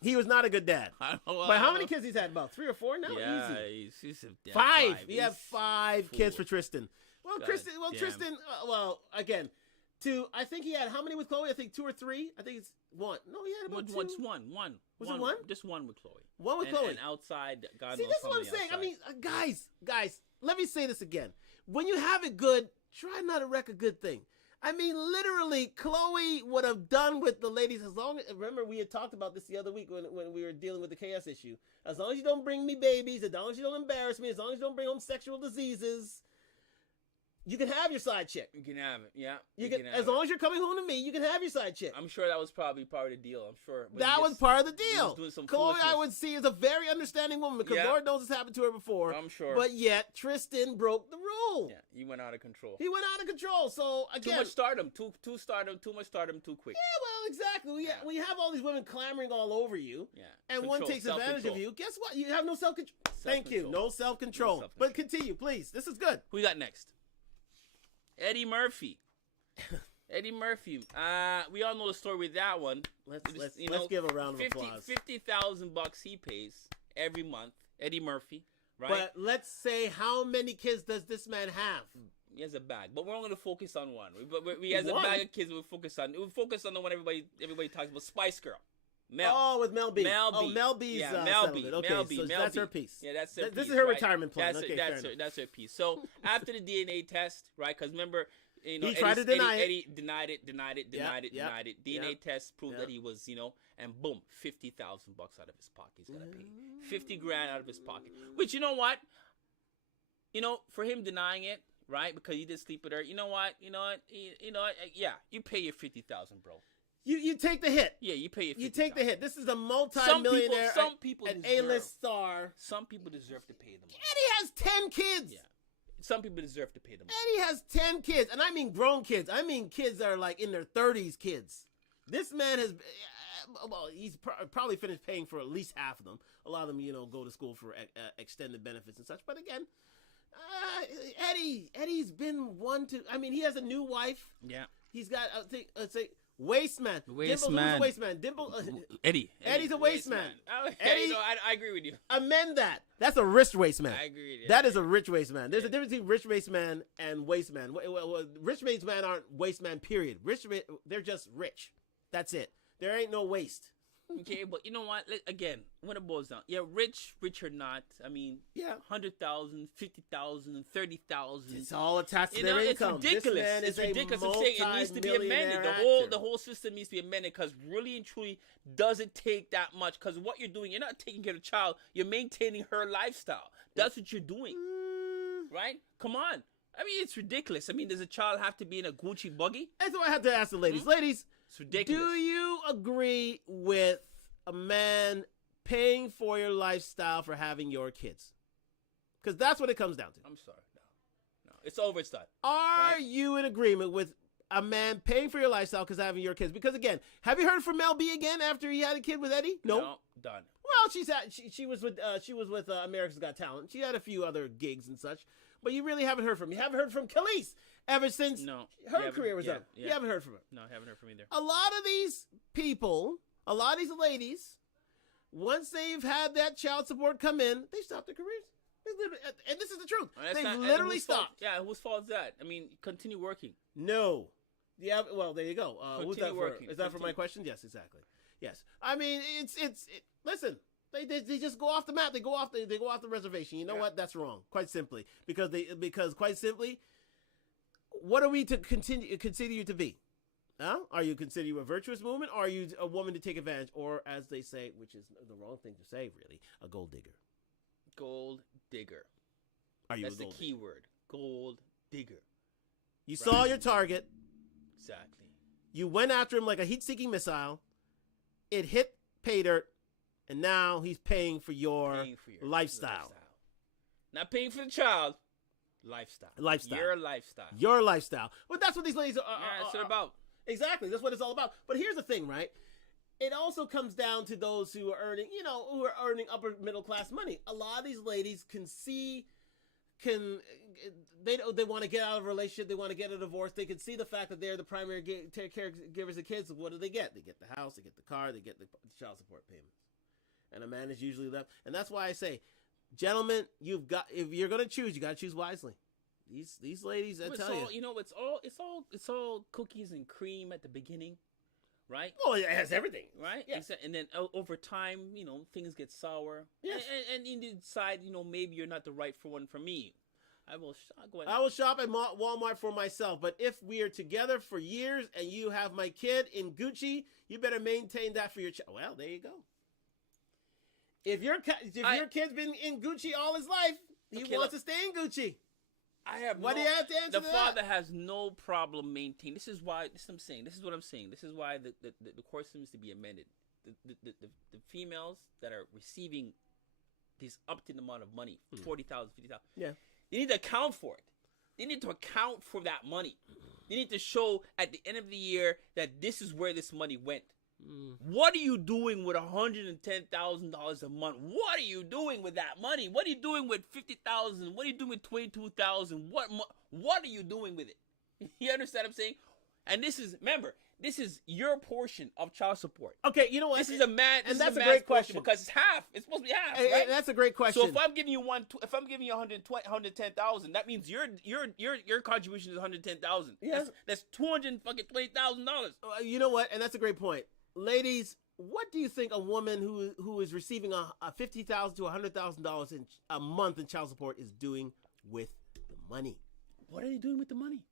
He was not a good dad. But how many kids he's had? About 3 or 4 now? Yeah, easy. He's a dad. 5. He had 5 kids for Tristan. Well, God Tristan, again, I think he had how many with Chloe? I think 2 or 3. I think it's 1. No, he had about 2. One. Was it 1? Just 1 with Chloe. 1 with Chloe. And outside, God See, knows this is what I'm saying. outside. I mean, guys, let me say this again. When you have it good, try not to wreck a good thing. I mean, literally, Chloe would have done with the ladies as long as... Remember, we had talked about this the other week when we were dealing with the chaos issue. As long as you don't bring me babies, as long as you don't embarrass me, as long as you don't bring home sexual diseases... You can have your side chick. You can have it, yeah. You can as long as you're coming home to me, you can have your side chick. I'm sure that was probably part of the deal. I'm sure. That was part of the deal. Chloe, foolishness. I would see, is a very understanding woman because Lord knows it's happened to her before. I'm sure. But yet, Tristan broke the rule. Yeah, he went out of control. So, again... Too much stardom. Too much stardom too quick. Yeah, well, exactly. We have all these women clamoring all over you. Yeah. And one takes advantage of you. Guess what? You have no self-control. Thank you. No self-control. But continue, please. This is good. Who we got next? Eddie Murphy. Eddie Murphy. We all know the story with that one. Let's give a round of applause. $50,000 he pays every month. Eddie Murphy, right? But let's say, how many kids does this man have? He has a bag, but we're only going to focus on one. We has a bag of kids. We'll focus on the one everybody talks about. Spice Girl. Mel. Oh, with Mel B. Mel B. Oh, Mel B's Mel B. Okay, Mel B. so Mel that's B. her piece. Yeah, that's her piece. This is her right? retirement plan. That's her piece. So after the DNA test, right? Because remember, you know, he tried to deny it. Eddie denied it. DNA test proved that he was, and boom, $50,000 out of his pocket. He's gonna pay $50,000 out of his pocket. Which, you know what? For him denying it, right? Because he did sleep with her. You know what? Yeah, you pay your $50,000, bro. You take the hit. Yeah, you pay your $50,000. You take the hit. This is a multi-millionaire, an A-list star. Some people deserve to pay the money. Eddie has 10 kids. Yeah. Some people deserve to pay the money. Eddie has 10 kids, and I mean grown kids. I mean kids that are like in their 30s kids. This man has, well, he's probably finished paying for at least half of them. A lot of them, go to school for extended benefits and such. But again, Eddie's been he has a new wife. Yeah. He's got, let's say, Waste Man. Who's a waste man? Eddie's a waste man. Eddie, I agree with you. Amend that. That's a rich waste man. I agree with you. That is a rich waste man. There's a difference between rich waste man and waste man. Rich waste man aren't waste man, period. They're just rich. That's it. There ain't no waste. Okay, but you know what? Again, when it boils down, rich or not, I mean, 100,000, 50,000, 30,000. It's all attached to their income. It's ridiculous. It's ridiculous. I'm saying it needs to be amended. The whole system needs to be amended because really and truly, does it take that much? Because what you're doing, you're not taking care of the child. You're maintaining her lifestyle. That's what you're doing, right? Come on. I mean, it's ridiculous. I mean, does a child have to be in a Gucci buggy? That's what I have to ask the ladies. Ladies, it's ridiculous. Do you agree with a man paying for your lifestyle for having your kids? Because that's what it comes down to. I'm sorry. No. It's over. It's done. Are you in agreement with a man paying for your lifestyle because having your kids? Because again, have you heard from Mel B again after he had a kid with Eddie? Nope. No, done. Well, she was with America's Got Talent. She had a few other gigs and such, but you really haven't heard from. You haven't heard from Khalees ever since her career was up. You haven't heard from her. No, I haven't heard from either. A lot of these people, a lot of these ladies, once they've had that child support come in, they stop their careers. And this is the truth. They've literally stopped. Yeah, whose fault is that? I mean, continue working. No. Yeah, well, there you go. Who's that for? Working. Is that for my question? Yes, exactly. Yes. I mean, listen, they just go off the map. They go off the reservation. You know what? That's wrong. Quite simply. Because quite simply, what are we to consider you to be? Huh? Are you considered a virtuous woman, or are you a woman to take advantage, or as they say, which is the wrong thing to say, really, a gold digger? Gold digger. Are you? That's the key word. Gold digger. You saw your target. Exactly. You went after him like a heat-seeking missile. It hit pay dirt, and now he's paying for your lifestyle. Not paying for the child. Lifestyle. Your lifestyle. But that's what these ladies are about. Exactly. That's what it's all about. But here's the thing, right? It also comes down to those who are earning upper middle class money. A lot of these ladies they want to get out of a relationship. They want to get a divorce. They can see the fact that they're the primary caregivers of kids. What do? They get the house, they get the car, they get the child support payments. And a man is usually left. And that's why I say, gentlemen, if you're going to choose, you got to choose wisely. These ladies, I tell you. It's all cookies and cream at the beginning, right? Well, it has everything. Right? Yeah. And then over time, things get sour. Yes. And you decide, maybe you're not the right one for me. I will shop at Walmart for myself, but if we are together for years and you have my kid in Gucci, you better maintain that for your child. Well, there you go. If your kid's been in Gucci all his life, he wants to stay in Gucci. What do you have to answer to that? The father has no problem maintaining. This is what I'm saying. This is why the court seems to be amended. The females that are receiving this up to the amount of money, 40,000, 50,000. Yeah. They need to account for it. They need to account for that money. They need to show at the end of the year that this is where this money went. What are you doing with $110,000 a month? What are you doing with that money? What are you doing with $50,000? What are you doing with $22,000? What are you doing with it? You understand what I'm saying? And remember, this is your portion of child support. Okay, you know what? This is a man, and that's a great question because it's half. It's supposed to be half, and, right? and that's a great question. So if I'm giving you 110,000, that means your contribution is 110,000. Yes. That's $220,000. You know what? And that's a great point, ladies. What do you think a woman who is receiving a $50,000 to $100,000 in a month in child support is doing with the money? What are they doing with the money?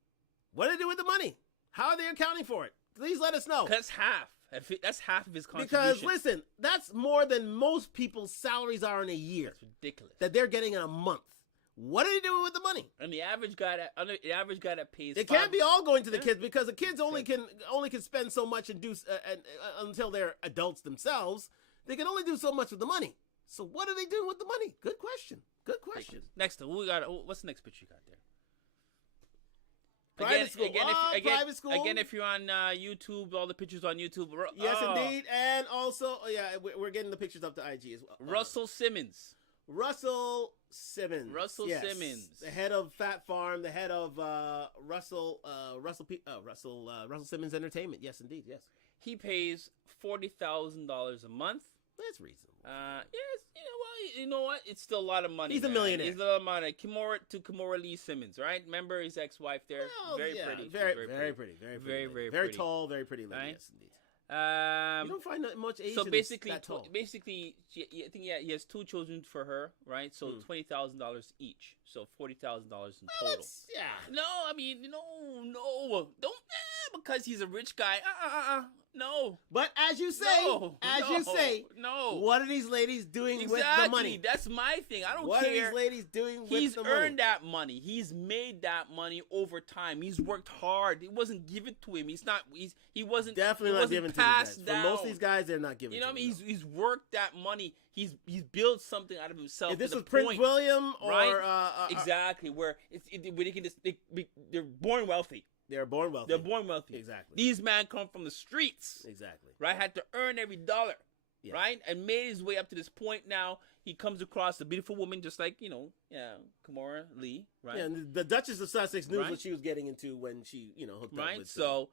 What are they doing with the money? How are they accounting for it? Please let us know. That's half. That's half of his contribution. Because listen, that's more than most people's salaries are in a year. That's ridiculous. That they're getting in a month. What are they doing with the money? And the average guy that pays. It can't be all going to the kids because the kids only can spend so much and do until they're adults themselves. They can only do so much with the money. So what are they doing with the money? Good question. Good question. Next, we got. What's the next picture you got there? Private school. Private school. Again, if you're on YouTube, all the pictures on YouTube. Yes, indeed. And also, we're getting the pictures up to IG as well. Russell Simmons. Russell Simmons. Russell Simmons. The head of Fat Farm, the head of Russell Simmons Entertainment. Yes, indeed. Yes. He pays $40,000 a month. That's reasonable. Yes, you know what? It's still a lot of money. He's a millionaire. He's a lot of money. Kimora Lee Simmons, right? Remember his ex-wife there? Well, very pretty. Very pretty. Very pretty. tall, very pretty lady. Right? Yes, indeed. You don't find much Asians so basically, that tall. I think he has 2 children for her, right? So $20,000 each, so $40,000 in total. No, I mean, no, don't because he's a rich guy. No. But as you say, what are these ladies doing with the money? That's my thing. I don't care. What are these ladies doing with the money? He's earned that money. He's made that money over time. He's worked hard. It wasn't given to him. He wasn't definitely not given to these guys. For most of these guys, they're not given. You know what I mean? He's worked that money. He's built something out of himself. If this was Prince William or right? Exactly, where they're born wealthy. They're born wealthy. Exactly. These men come from the streets. Exactly. Right? Had to earn every dollar. Yeah. Right? And made his way up to this point now. He comes across a beautiful woman just like, Kimora Lee. Right? Yeah, and the Duchess of Sussex knew what she was getting into when she, hooked up with so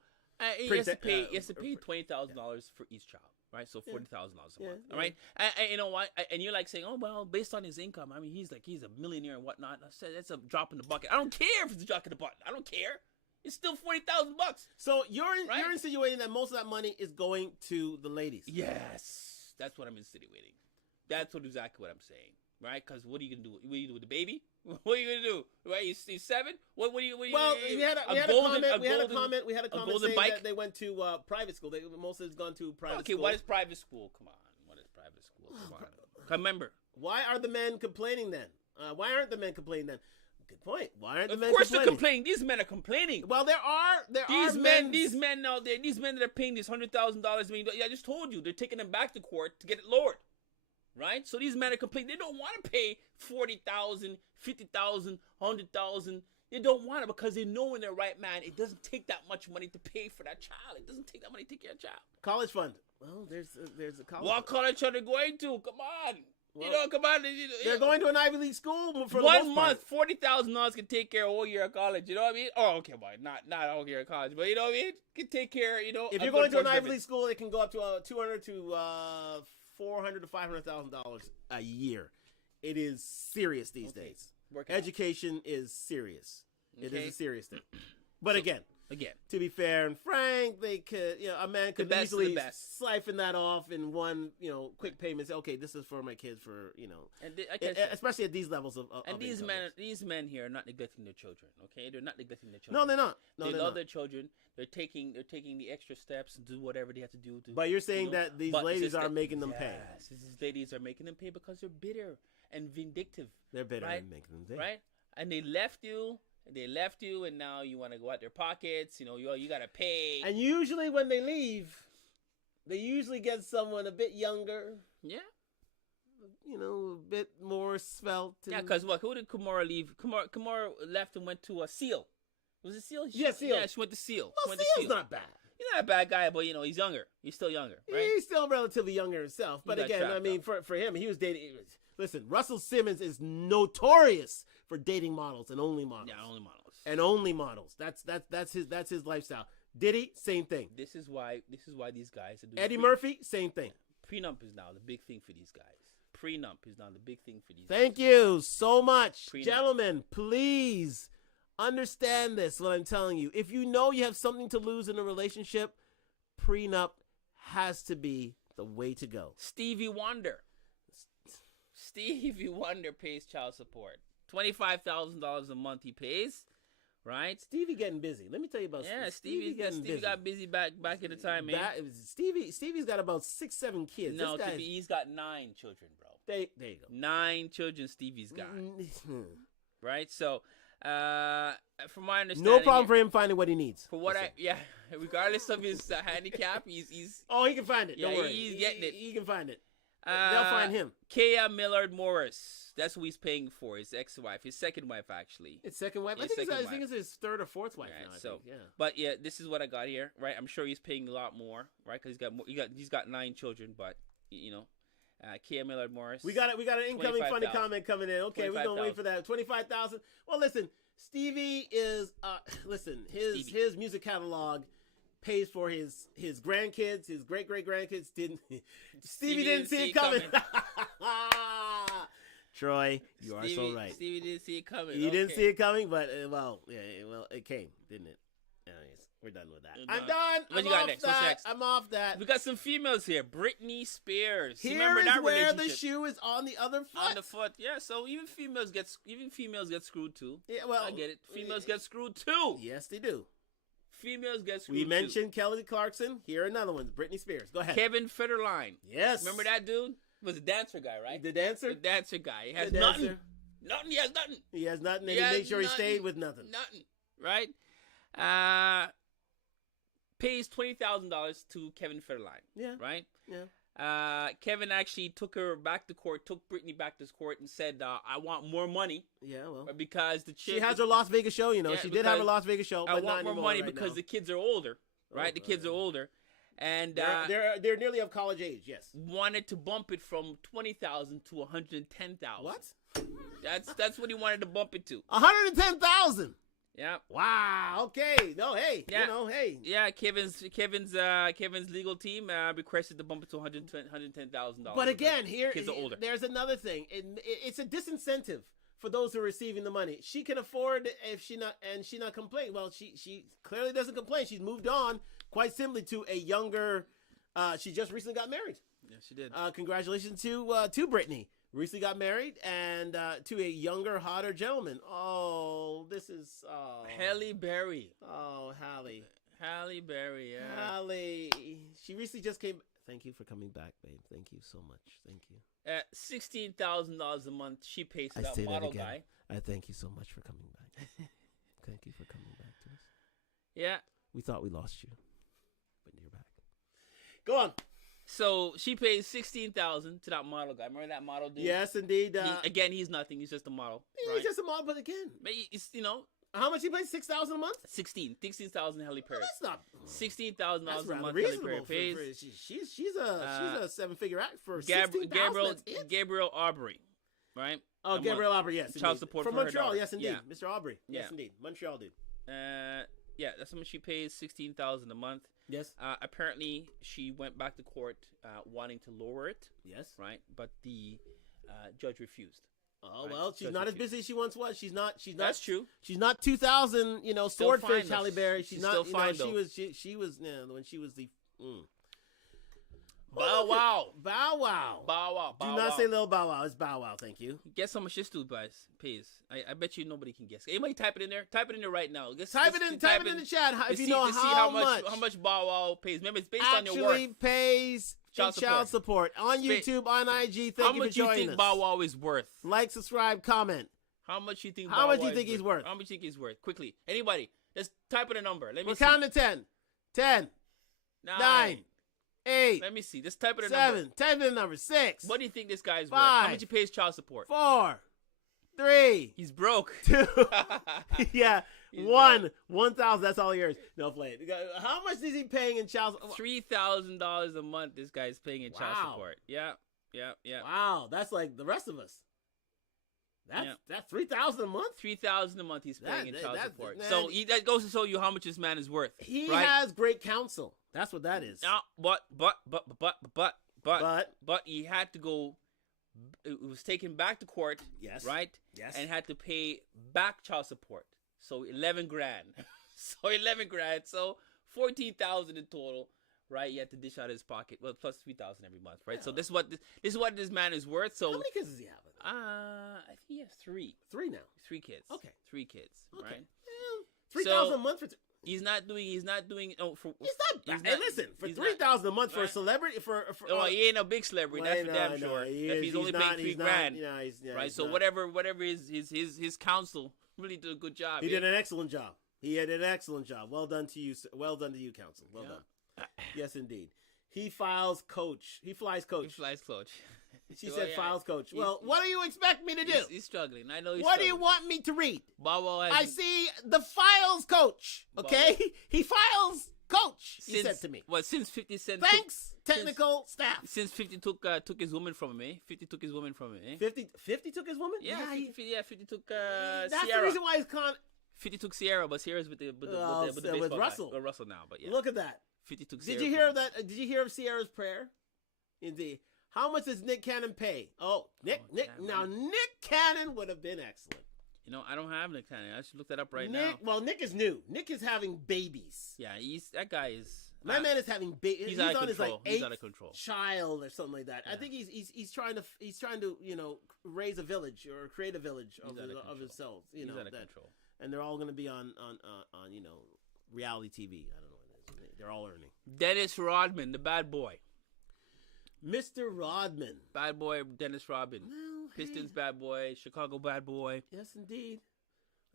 he has to pay $20,000 for each child. Right, so $40,000 a month. All right, and you know what? And you're like saying, "Oh well, based on his income, I mean, he's a millionaire and whatnot." I said that's a drop in the bucket. I don't care if it's a drop in the bucket. I don't care. It's still $40,000. So you're insinuating that most of that money is going to the ladies. Yes, that's what I'm insinuating. That's exactly what I'm saying. Right? Because what are you gonna do? What are you gonna do with the baby? What are you gonna do? Right? He's 7. What are you? Well, we had a comment saying that they went to private school. Most of it's gone to private school. Okay, what is private school? Come on, what is private school? Come on. Remember. Why are the men complaining then? Why aren't the men complaining then? Good point. Why aren't the men complaining? Of course they're complaining. These men are complaining. Well, there are these men out there, these men that are paying this $100,000. I just told you, they're taking them back to court to get it lowered. Right? So these men are complaining. They don't want to pay $40,000, $50,000, $100,000. They don't want it because they know in their right mind it doesn't take that much money to pay for that child. It doesn't take that money to take care of a child. College fund. Well, there's a college. What college are they going to? Come on. Well, come on. They're going to an Ivy League school for 1 month. $40,000 can take care of a whole year of college. You know what I mean? Oh, okay, boy, not a whole year of college, but you know what I mean? Can take care. If you're going to an Ivy League school, it can go up to $200,000 to $400,000 to $500,000 a year. It is serious these days. Education is serious. Okay. It is a serious thing. But again, to be fair and frank, they could, a man could easily siphon that off in one, quick payment. Say, okay, this is for my kids for, especially at these levels of and these men here are not neglecting their children. Okay, they're not neglecting their children. No, they're not. They love their children. They're taking the extra steps and do whatever they have to do. But you're saying that these ladies are making them pay. Yes, these ladies are making them pay because they're bitter and vindictive. They're bitter and making them pay. Right? And they left you. And now you want to go out their pockets. You got to pay. And usually when they leave, they usually get someone a bit younger. Yeah. A bit more svelte. Yeah, because who did Kimora leave? Kimora left and went to a SEAL. Was it SEAL? Yeah, SEAL. Yeah, she went to SEAL. Well, SEAL's not bad. He's not a bad guy, but he's younger. He's still younger, right? He's still relatively younger himself. But again, I mean, for him, he was dating. Listen, Russell Simmons is notorious for dating models and only models. Yeah, only models. And only models. That's his lifestyle. Diddy, same thing. This is why these guys are doing Eddie Murphy, same thing. Prenup is now the big thing for these guys. Prenup is now the big thing for these Thank guys. you so much. Prenup. Gentlemen, please understand this, what I'm telling you. If you know you have something to lose in a relationship, prenup has to be the way to go. Stevie Wonder pays child support. $25,000 a month he pays, right? Stevie getting busy. Let me tell you about Stevie got busy back in the time, man. Stevie's got about 6-7 kids. No, he's got 9 children, bro. There you go. 9 children Stevie's got. Right? So, from my understanding, no problem for him finding what he needs. For what regardless of his handicap, he's oh, he can find it. Don't worry. He's getting it. He can find it. They'll find him. Kea Millard Morris. That's who he's paying for. His ex-wife, his second wife, actually. His second wife. I think it's his third or fourth wife now. I think. Yeah. But yeah, this is what I got here, right? I'm sure he's paying a lot more, right? Because he's got 9 children, but you know. Kea Millard Morris. We got an incoming funny comment coming in. Okay, we're gonna wait for that. 25,000. Well, listen, Stevie is his music catalog pays for his grandkids, his great grandkids. Stevie didn't see it coming. Troy, you are so right. Stevie didn't see it coming. He didn't see it coming, but it came, didn't it? Anyways, we're done with that. I'm done. What you got next? What's next? I'm off that. We got some females here. Britney Spears. Here is where the shoe is on the other foot. On the foot, yeah. So even females get screwed too. Yeah, well, I get it. Females get screwed too. Yes, they do. Females get screwed. We mentioned Kelly Clarkson. Here are another one. Britney Spears. Go ahead. Kevin Federline. Yes. Remember that dude? He was a dancer guy, right? The dancer? The dancer guy. He has nothing. Nothing. He has nothing. He has nothing, and he made sure he stayed with nothing. Nothing. Right? Pays $20,000 to Kevin Federline. Yeah. Right? Yeah. Kevin actually took Britney back to court and said, I want more money. Yeah, well. Because she has her Las Vegas show, she did have a Las Vegas show, but I want more money because the kids are older, right? The kids are older. And they're nearly of college age, yes. Wanted to bump it from 20,000 to 110,000. What? That's what he wanted to bump it to. 110,000. Yeah. Wow. Okay. No. Hey. Yeah. Hey. Yeah. Kevin's legal team requested to bump it to $110,000. But again, kids are older. There's another thing. It's a disincentive for those who are receiving the money. She can afford if she not complain. Well, she clearly doesn't complain. She's moved on quite simply to a younger. She just recently got married. Yeah, she did. Congratulations to Britney. Recently got married and to a younger, hotter gentleman. Oh, this is Halle Berry. Oh, Halle Berry. Yeah. Halle. She recently just came. Thank you for coming back, babe. Thank you so much. Thank you. $16,000 a month she pays for that model guy. I thank you so much for coming back. Thank you for coming back to us. Yeah. We thought we lost you, but you're back. Go on. So she pays $16,000 to that model guy. Remember that model dude? Yes, indeed. He's nothing. He's just a model. He's just a model, but again, it's how much he pays? $6,000 a month. $16,000 Halle Berry. That's not $16,000 a month. Reasonable Halle Berry pays. She's a 7-figure act for $16,000. Gabriel Aubrey, right? Oh, Gabriel Aubrey, yes. Child support from for Montreal, her yes, indeed. Yeah. Mr. Aubrey, yes, indeed. Montreal dude. Yeah, that's how much she pays. $16,000 a month. Yes. Apparently, she went back to court wanting to lower it. Yes. Right, but the judge refused. Oh right? Well, she's not as busy as she once was. She's not. That's true. She's not 2000. Swordfish Halle Berry. She's not. Still fine, she was. When she was the. Bow Wow. Bow Wow. Bow Wow. Do not say little Bow Wow. It's Bow Wow. Thank you. Guess how much this dude pays. I bet you nobody can guess. Anybody type it in there? Type it in there right now. Type it in the chat if you know how much Bow Wow pays. Remember, it's based on your work. Actually pays child support on YouTube, on IG. Thank you for joining us. How much you think Bow Wow is worth? Like, subscribe, comment. How much you think? How much do you think he's worth? How much you think he's worth? Quickly, anybody, just type in a number. We're counting to 10. 10. 9. 8. Let me see. Just type in a 7. number. Type in a number. 6. What do you think this guy's 5. worth? How much he pays child support? 4. 3. He's broke. 2. Yeah. 1. 1,000. That's all yours. No, play it. How much is he paying in child support? $3,000 a month. This guy's paying in child support. Yeah. Wow. That's like the rest of us. That's $3,000 a month. $3,000 a month he's paying in child support. Man, So that goes to show you how much this man is worth. He right? has great counsel. That's what that is. But he had to go. It was taken back to court. Yes. Right. Yes. And had to pay back child support. So 11 grand. So 11 grand. So 14,000 in total. Right, he had to dish out his pocket. Well, plus 3,000 every month. Right. Yeah. So this is what this man is worth. So how many kids does he have? I think he has 3. 3 now. 3 kids. Okay. 3 kids. Okay. Right. $3,000 a month for. He's not doing. Oh, for. He's not. Hey, listen, for $3,000 a month for a celebrity, he ain't a big celebrity. That's for damn sure. If he's only paying $3 grand, right? So whatever his counsel really did a good job. He did an excellent job. He did an excellent job. Well done to you. Well done to you, counsel. Well done. Yes, indeed. He flies coach. He flies coach. She said files coach. Well, what do you expect me to do? He's struggling. I know he's What struggling. do you want me to read? Bobo I see the files coach. Okay? He files coach, he said to me. Since 50 Cent... Thanks, technical staff. Since 50 took his woman from him, eh? 50 took his woman from him, eh? 50 took his woman? Yeah, 50 took That's Sierra. the reason why he's 50 took Sierra, but Sierra's with the baseball with Russell. Guy. Russell now, but yeah. Look at that. 50 took Sierra. Did you hear of that? Did you hear of Sierra's prayer? Indeed. How much does Nick Cannon pay? Nick Cannon would have been excellent. You know, I don't have Nick Cannon. I should look that up right now. Well, Nick is new. Nick is having babies. Yeah, that guy is. My man is having babies. He's on his eighth out of control. Child or something like that. Yeah. I think he's trying to raise a village or create a village of himself. He's out of control. And they're all going to be on reality TV. I don't know what it is. They're all earning. Dennis Rodman, the bad boy. Mr. Rodman. Bad boy Dennis Rodman. Well, Pistons bad boy, Chicago bad boy. Yes, indeed.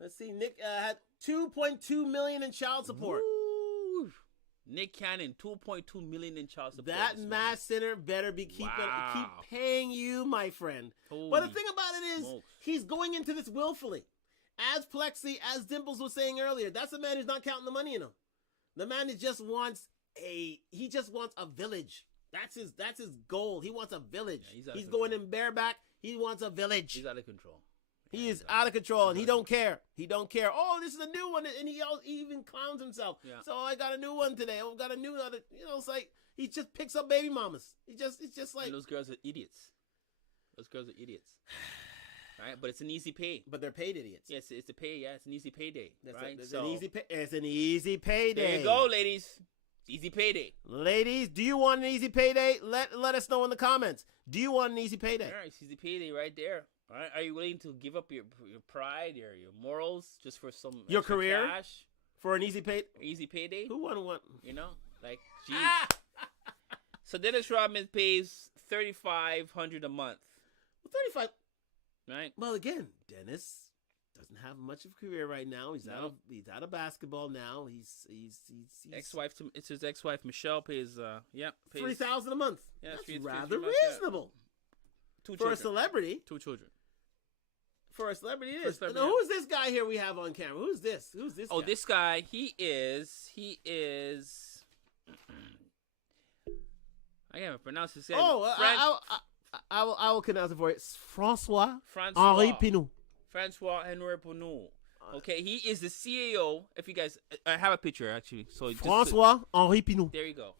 Let's see. Nick had $2.2 million in child support. Woo. Nick Cannon, $2.2 million in child support. That mass center better be keep paying you, my friend. Holy but the thing about it is, smokes. He's going into this willfully. As Plexi, as Dimples was saying earlier, that's a man who's not counting the money in him. The man who just wants a village. That's his goal. He wants a village. Yeah, he's going in bareback. He wants a village. He's out of control. He is out of control, and he don't care. He don't care. Oh, this is a new one, and he even clowns himself. Yeah. So I got a new one today. I got a new other. It's like he just picks up baby mamas. It's just like and those girls are idiots. Right, but it's an easy pay. But they're paid idiots. Yes, it's a pay. Yeah, it's an easy payday. Right, it's an easy payday. There you go, ladies. Easy payday. Ladies, do you want an easy payday? Let us know in the comments. Do you want an easy payday? All right, it's easy payday right there. All right, are you willing to give up your pride or your morals just for some your career cash for an easy payday? Who wouldn't want? Like geez. So Dennis Rodman pays $3,500 a month. Well, $35. Right. Well, again, Dennis doesn't have much of a career right now. He's out of basketball now. He's ex-wife. It's his ex-wife Michelle pays $3,000 a month. Yeah, that's rather reasonable. Yeah. 2 for children. A celebrity. 2 children. For a celebrity, it is. Now, who's this guy here we have on camera? Who's this? Oh, guy? This guy. He is. I can't pronounce his name. Oh, I will pronounce it for you. François Henri Pinault. François Henri Pinault. Okay, he is the CEO. If you guys, I have a picture actually. So François Henri Pinault. There you go.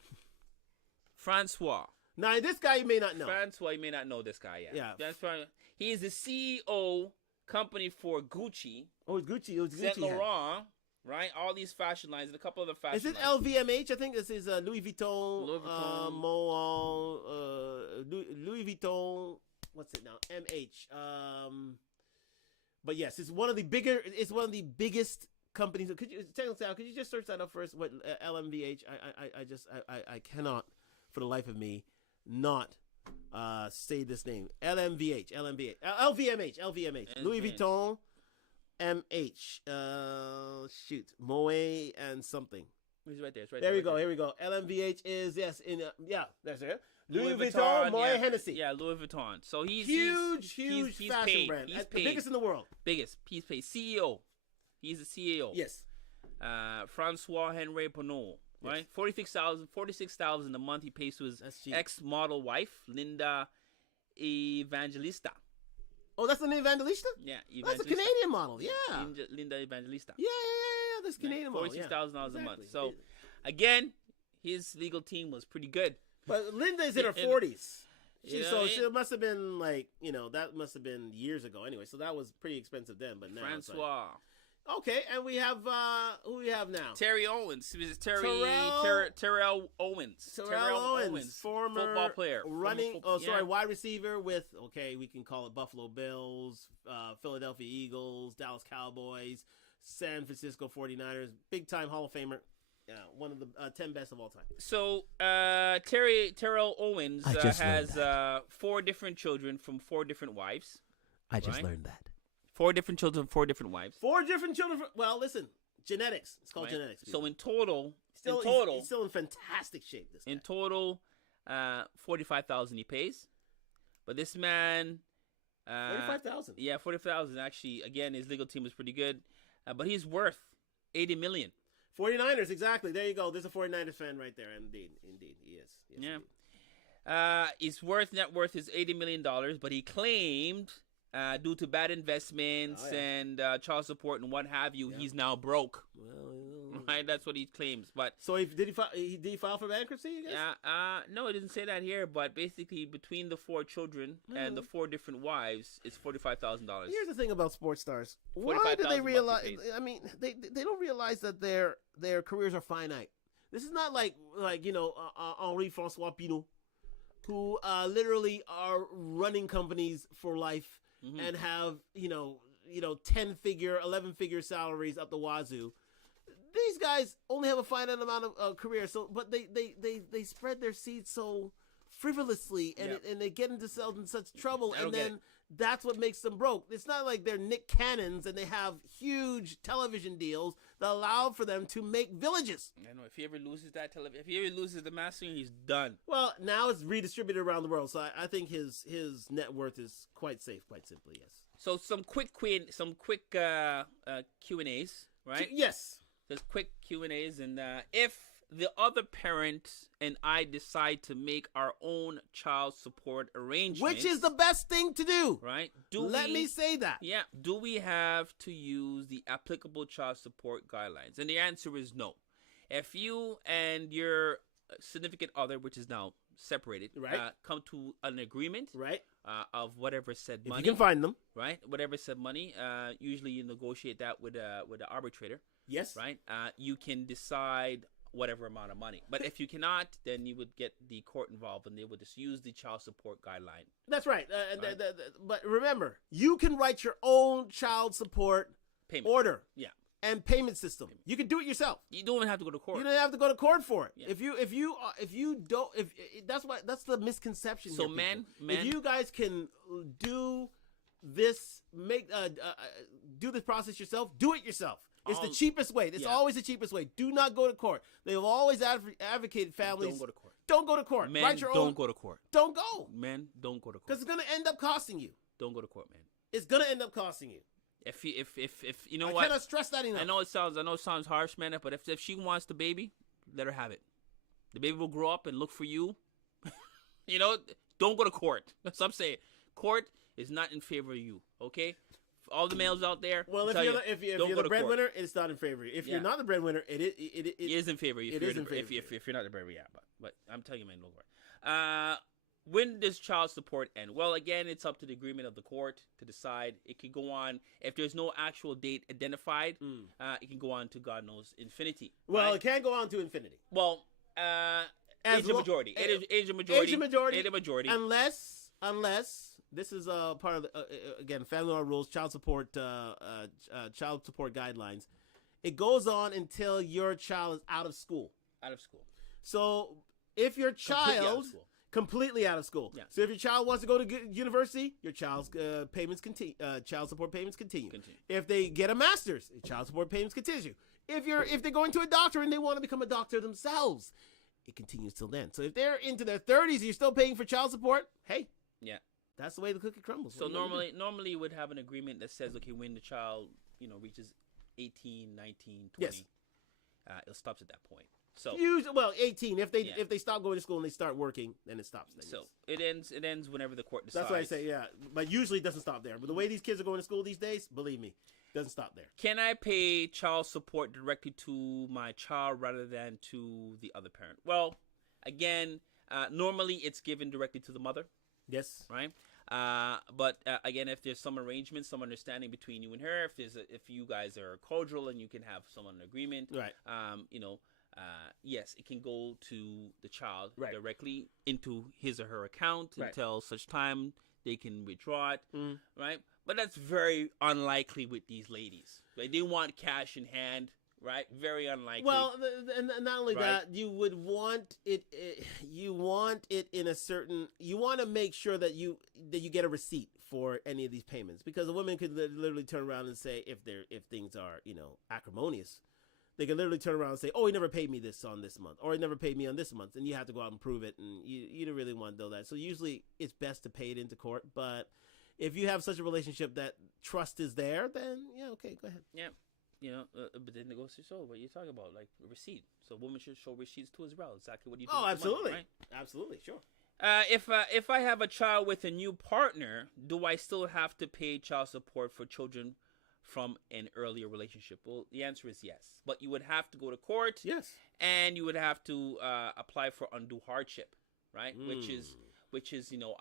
François. Now this guy you may not know. François, you may not know this guy yet. Yeah. That's right. He is the CEO company for Gucci. Oh, it's Gucci. It was Saint Gucci. Laurent. Right, all these fashion lines and a couple other fashion. Is it lines. LVMH? I think this is Louis Vuitton. Louis Vuitton. What's it now? MH. But yes, it's one of the biggest companies. Could you just search that up first? What LMVH? I cannot for the life of me not say this name. LVMH. Louis Vuitton. MH. Shoot. Moet and something. It's right there. It's right there. Here we go. LMVH is that's it. Louis Vuitton, Moet Hennessy. Yeah, Louis Vuitton. So he's huge fashion paid. brand. He's the paid. Biggest in the world. Biggest. He's paid. CEO. He's the CEO. Yes. François Henri Pinault. Right. Yes. $46,000 a month he pays to his ex-model wife, Linda Evangelista. Oh, that's Linda Evangelista? Yeah, That's a Canadian model. Yeah. Linda Evangelista. Yeah. That's Canadian model. $46,000 a month. So, again, his legal team was pretty good. But Linda's in her 40s. She must have been that must have been years ago anyway. So that was pretty expensive then. But now Francois. Okay, and we have who we have now? Terry Owens. Terrell Owens. Terrell Owens, former football player. Wide receiver with we can call it Buffalo Bills, Philadelphia Eagles, Dallas Cowboys, San Francisco 49ers, big time Hall of Famer. Yeah, one of the 10 best of all time. So Terrell Owens has 4 different children from 4 different wives. I just learned that. 4 different children, 4 different wives. 4 different children. Well, listen, genetics. It's called genetics. So in total, he's still in fantastic shape. This guy. In total, $45,000 he pays. But this man, $45,000. Yeah, $40,000. Actually, again, his legal team was pretty good, but he's worth $80 million. 49ers, exactly. There you go. There's a 49ers fan right there. Indeed, he is. Yes, yeah. His net worth is $80 million, but he claimed, due to bad investments and child support and what have you, he's now broke. Well, right, that's what he claims. But so did he file for bankruptcy? You guess? No, it didn't say that here. But basically, between the 4 children and the 4 different wives, it's $45,000. Here's the thing about sports stars. Why do they realize? I mean, they don't realize that their careers are finite. This is not like Henri Francois Pinault, who literally are running companies for life. Mm-hmm. And have 10-figure, 11-figure salaries up the wazoo. These guys only have a finite amount of career, but they spread their seeds so frivolously, and they get themselves in such trouble, and then that's what makes them broke. It's not like they're Nick Cannons and they have huge television deals that allow for them to make villages. I know, if he ever loses if he ever loses the master, he's done. Well, now it's redistributed around the world, so I think his net worth is quite safe, quite simply, yes. So some quick Q&As, right? Yes. Just quick Q&As, and if the other parent and I decide to make our own child support arrangements, which is the best thing to do, right? Let me say that. Yeah. Do we have to use the applicable child support guidelines? And the answer is no. If you and your significant other, which is now separated, come to an agreement, of whatever said money, if you can find them, right? Whatever said money, usually you negotiate that with the arbitrator. Yes. Right. You can decide whatever amount of money. But if you cannot, then you would get the court involved, and they would just use the child support guideline. That's right. But remember, you can write your own child support order. Yeah. And payment system. You can do it yourself. You don't even have to go to court. You don't have to go to court for it. Yeah. That's the misconception. So here, if you guys can do this, do this process yourself, do it yourself. It's the cheapest way. It's always the cheapest way. Do not go to court. They've always advocated families. Don't go to court. Don't go to court. Men, don't go to court. Don't go. Men, don't go to court. Because it's going to end up costing you. Don't go to court, man. It's going to end up costing you. If you know what? I cannot stress that enough. I know it sounds harsh, man, but if she wants the baby, let her have it. The baby will grow up and look for you. Don't go to court. That's what I'm saying. Court is not in favor of you, okay? All the males out there. Well, if you're the breadwinner, it's not in favor of you. If you're not the breadwinner, it is in favor of you. If you're not the breadwinner, but I'm telling you, man, don't worry. When does child support end? Well, again, it's up to the agreement of the court to decide. It can go on, if there's no actual date identified, it can go on to God knows infinity. Well, it can't go on to infinity. Well, age of majority. Age of majority. Unless this is a part of again, family law rules, child support guidelines. It goes on until your child is out of school. So if your child completely out of school. Yeah. So if your child wants to go to university, your child's payments continue. Child support payments continue. If they get a master's, child support payments continue. If they're going to a doctor and they want to become a doctor themselves, it continues till then. So if they're into their 30s and you're still paying for child support, hey, that's the way the cookie crumbles. So normally you would have an agreement that says, okay, when the child reaches 18, 19, 20. Yes. it stops at that point. So usually, well, 18. If Yeah. they stop going to school and they start working, then it stops. Then, so yes. it ends whenever the court decides. That's why I say, yeah. But usually it doesn't stop there. But the way these kids are going to school these days, believe me, it doesn't stop there. Can I pay child support directly to my child rather than to the other parent? Well, again, normally it's given directly to the mother, Yes. right? But again, if there's some arrangement, some understanding between you and her, if you guys are cordial and you can have some agreement, Right. Yes, it can go to the child Right. directly into his or her account Right. until such time they can withdraw it, Mm. right? But that's very unlikely with these ladies. Right? They want cash in hand, right? Very unlikely. Well, and not only Right. that, you would want it. You want it in a certain. You want to make sure that you get a receipt for any of these payments, because a woman could literally turn around and say, if things are acrimonious, they can literally turn around and say, "Oh, he never paid me this on this month, or he never paid me on this month," and you have to go out and prove it, and you don't really want to do that. So usually it's best to pay it into court. But if you have such a relationship that trust is there, then yeah, okay, go ahead. yeah. But then it goes to show what you're talking about, like a receipt. So women should show receipts too as well. Exactly what you do. Oh, with the money, absolutely, right? absolutely, sure. If I have a child with a new partner, do I still have to pay child support for children from an earlier relationship? Well, the answer is yes. But you would have to go to court, Yes. and you would have to apply for undue hardship, right? Which is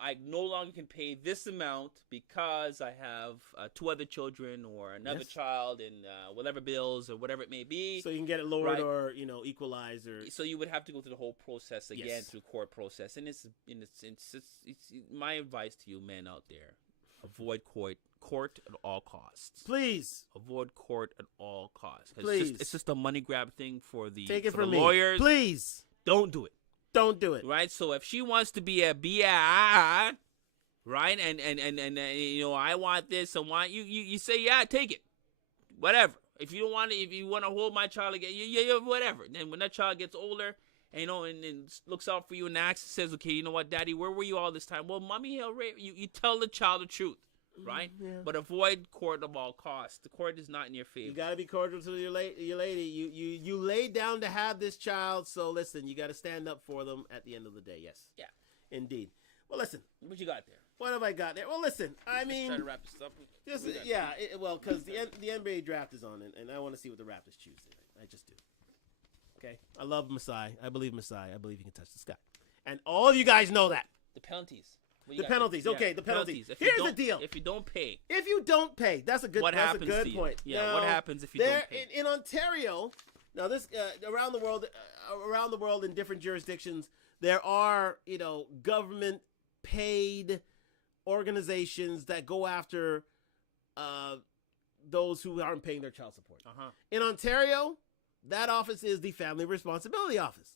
I no longer can pay this amount because I have two other children or another Yes. child and whatever bills or whatever it may be. So you can get it lowered, Right. or equalized, or So you would have to go through the whole process again, Yes. through court process. And it's my advice to you men out there: avoid court at all costs. please Avoid court at all costs. 'Cause Please. it's just a money grab thing for the take it for the from me. lawyers. Please Don't do it. don't do it. Right? So if she wants to be a BI, right, and I want this and want you say, yeah, take it, whatever. If you don't want it, if you want to hold my child again, yeah, whatever. Then when that child gets older, and looks out for you and asks, says, okay, you know what, Daddy, where were you all this time? Well, Mommy, you tell the child the truth, right? Yeah. But avoid court at all costs. The court is not in your favor. You got to be cordial to your lady. You laid down to have this child, so listen, you got to stand up for them at the end of the day. Yes. Yeah. Indeed. Well, listen. What you got there? What have I got there? Well, listen. I mean, Try to wrap this up. just We got- yeah. Because the NBA draft is on, and I want to see what the Raptors choose tonight. I just do. Okay. I love Masai. I believe Masai. I believe he can touch the sky, and all of you guys know that. The penalties. What you The got there? penalties. Okay, the penalties. If you Here's the don't- deal. If you don't pay, If you don't pay, that's a good. What that's happens a good to you? point. Yeah, what happens if you don't pay? In Ontario? Now, this around the world in different jurisdictions, there are government paid organizations that go after those who aren't paying their child support. In Ontario, that office is the Family Responsibility Office.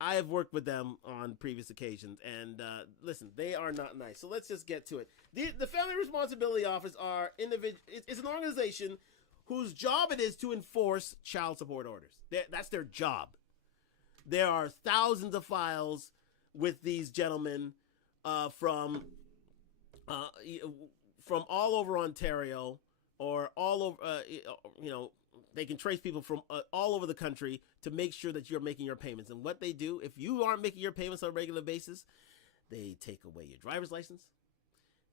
I have worked with them on previous occasions, and listen, they are not nice. So let's just get to it. The Family Responsibility Office it's an organization whose job it is to enforce child support orders. That's their job. There are thousands of files with these gentlemen from all over Ontario, or all over, they can trace people from all over the country to make sure that you're making your payments. And what they do, if you aren't making your payments on a regular basis, they take away your driver's license,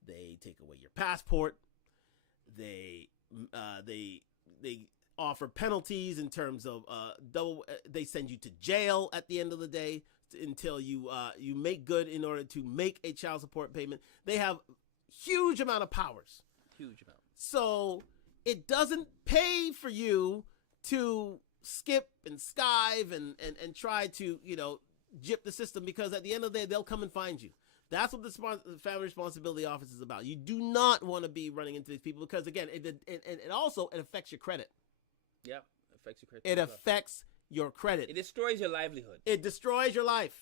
they take away your passport, they offer penalties in terms of they send you to jail at the end of the day until you make good in order to make a child support payment. They have huge amount of powers. Huge amount. So it doesn't pay for you to skip and skive and try to, gyp the system, because at the end of the day, they'll come and find you. That's what the Family Responsibility Office is about. You do not want to be running into these people, because, again, it also affects your credit. Yeah, affects your credit. It affects your credit. It destroys your livelihood. It destroys your life.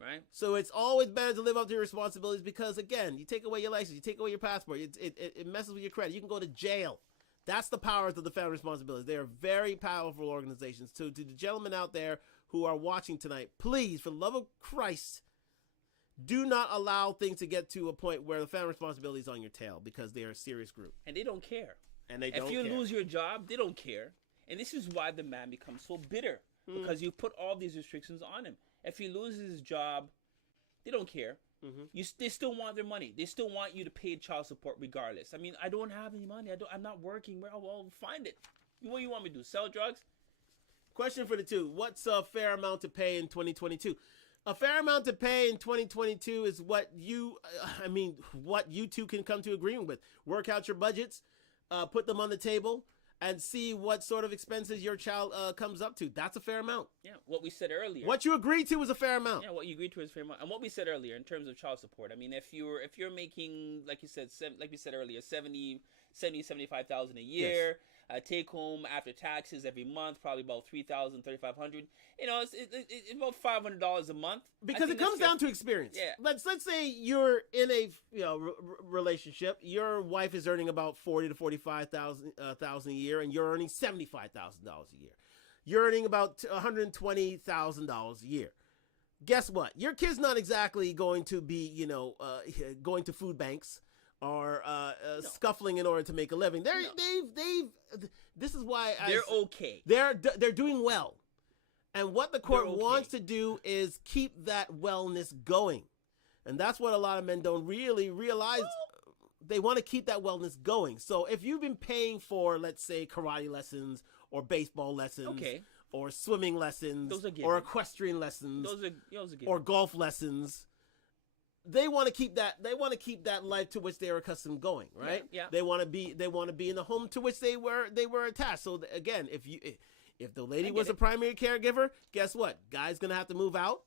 Right? So it's always better to live up to your responsibilities, because, again, you take away your license, you take away your passport, it messes with your credit. You can go to jail. That's the powers of the Family Responsibilities. They are very powerful organizations. To the gentlemen out there who are watching tonight, please, for the love of Christ, do not allow things to get to a point where the Family Responsibility is on your tail, because they are a serious group. And they don't care. And they don't If you care. lose your job, they don't care. And this is why the man becomes so bitter, because you put all these restrictions on him. If he loses his job, they don't care. They still want their money. They still want you to pay child support regardless. I mean, I don't have any money. I'm not working. Well, find it. What do you want me to do? Sell drugs? Question for the two. What's a fair amount to pay in 2022? A fair amount to pay in 2022 is what what you two can come to agreement with. Work out your budgets, put them on the table, and see what sort of expenses your child comes up to. That's a fair amount. Yeah, what we said earlier. What you agreed to is a fair amount. Yeah, what you agreed to is a fair amount. And what we said earlier in terms of child support. I mean, if you're making, like we said earlier, 75,000 a year, take home after taxes every month, probably about 3,000, 3,500. You know, it's about $500 a month. Because it comes down to experience. Yeah. Let's say you're in a relationship. Your wife is earning about 40 to 45,000 a year, and you're earning $75,000 a year. You're earning about $120,000 a year. Guess what? Your kid's not exactly going to be, going to food banks or scuffling in order to make a living. This is why they're okay. They're doing well. And what the court wants to do is keep that wellness going. And that's what a lot of men don't really realize. They want to keep that wellness going. So if you've been paying for, let's say, karate lessons or baseball lessons, or swimming lessons, or equestrian lessons, or golf lessons, they want to keep that. They want to keep that life to which they are accustomed going, right? Yeah. They want to be in the home to which they were attached. So again, if the lady was a primary caregiver, guess what? Guy's gonna have to move out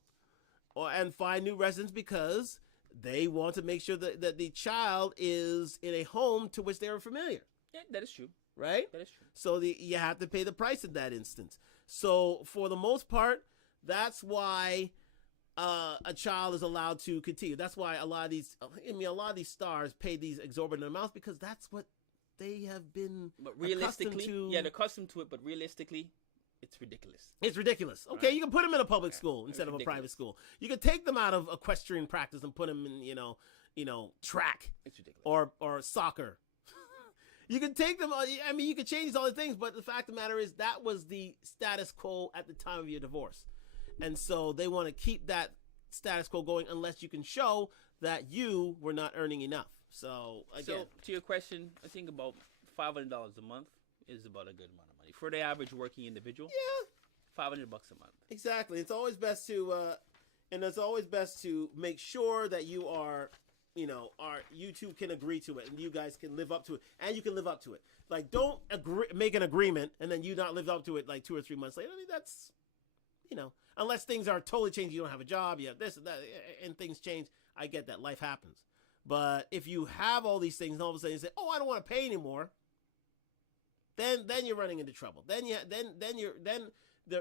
and find new residents because they want to make sure that the child is in a home to which they are familiar. Yeah, that is true. Right? That is true. So you have to pay the price in that instance. So for the most part, that's why a child is allowed to continue. That's why a lot of these stars pay these exorbitant amounts, because that's what they have been accustomed to. Yeah, they're accustomed to it, but realistically, it's ridiculous. It's ridiculous. Okay, right. You can put them in a public school instead of a private school. You can take them out of equestrian practice and put them in, track. It's ridiculous. Or soccer. You can take them. I mean, you can change all the things, but the fact of the matter is that was the status quo at the time of your divorce, and so they want to keep that status quo going unless you can show that you were not earning enough. So again, to your question, I think about $500 a month is about a good amount of money for the average working individual. Yeah, $500 a month. Exactly. It's always best to make sure that you are. You two can agree to it, and you guys can live up to it, and you can live up to it. Like, don't make an agreement and then you not live up to it like 2 or 3 months later. I mean, that's, unless things are totally changed, you don't have a job, you have this and that, and things change. I get that, life happens. But if you have all these things and all of a sudden you say, "Oh, I don't want to pay anymore," then you're running into trouble. Then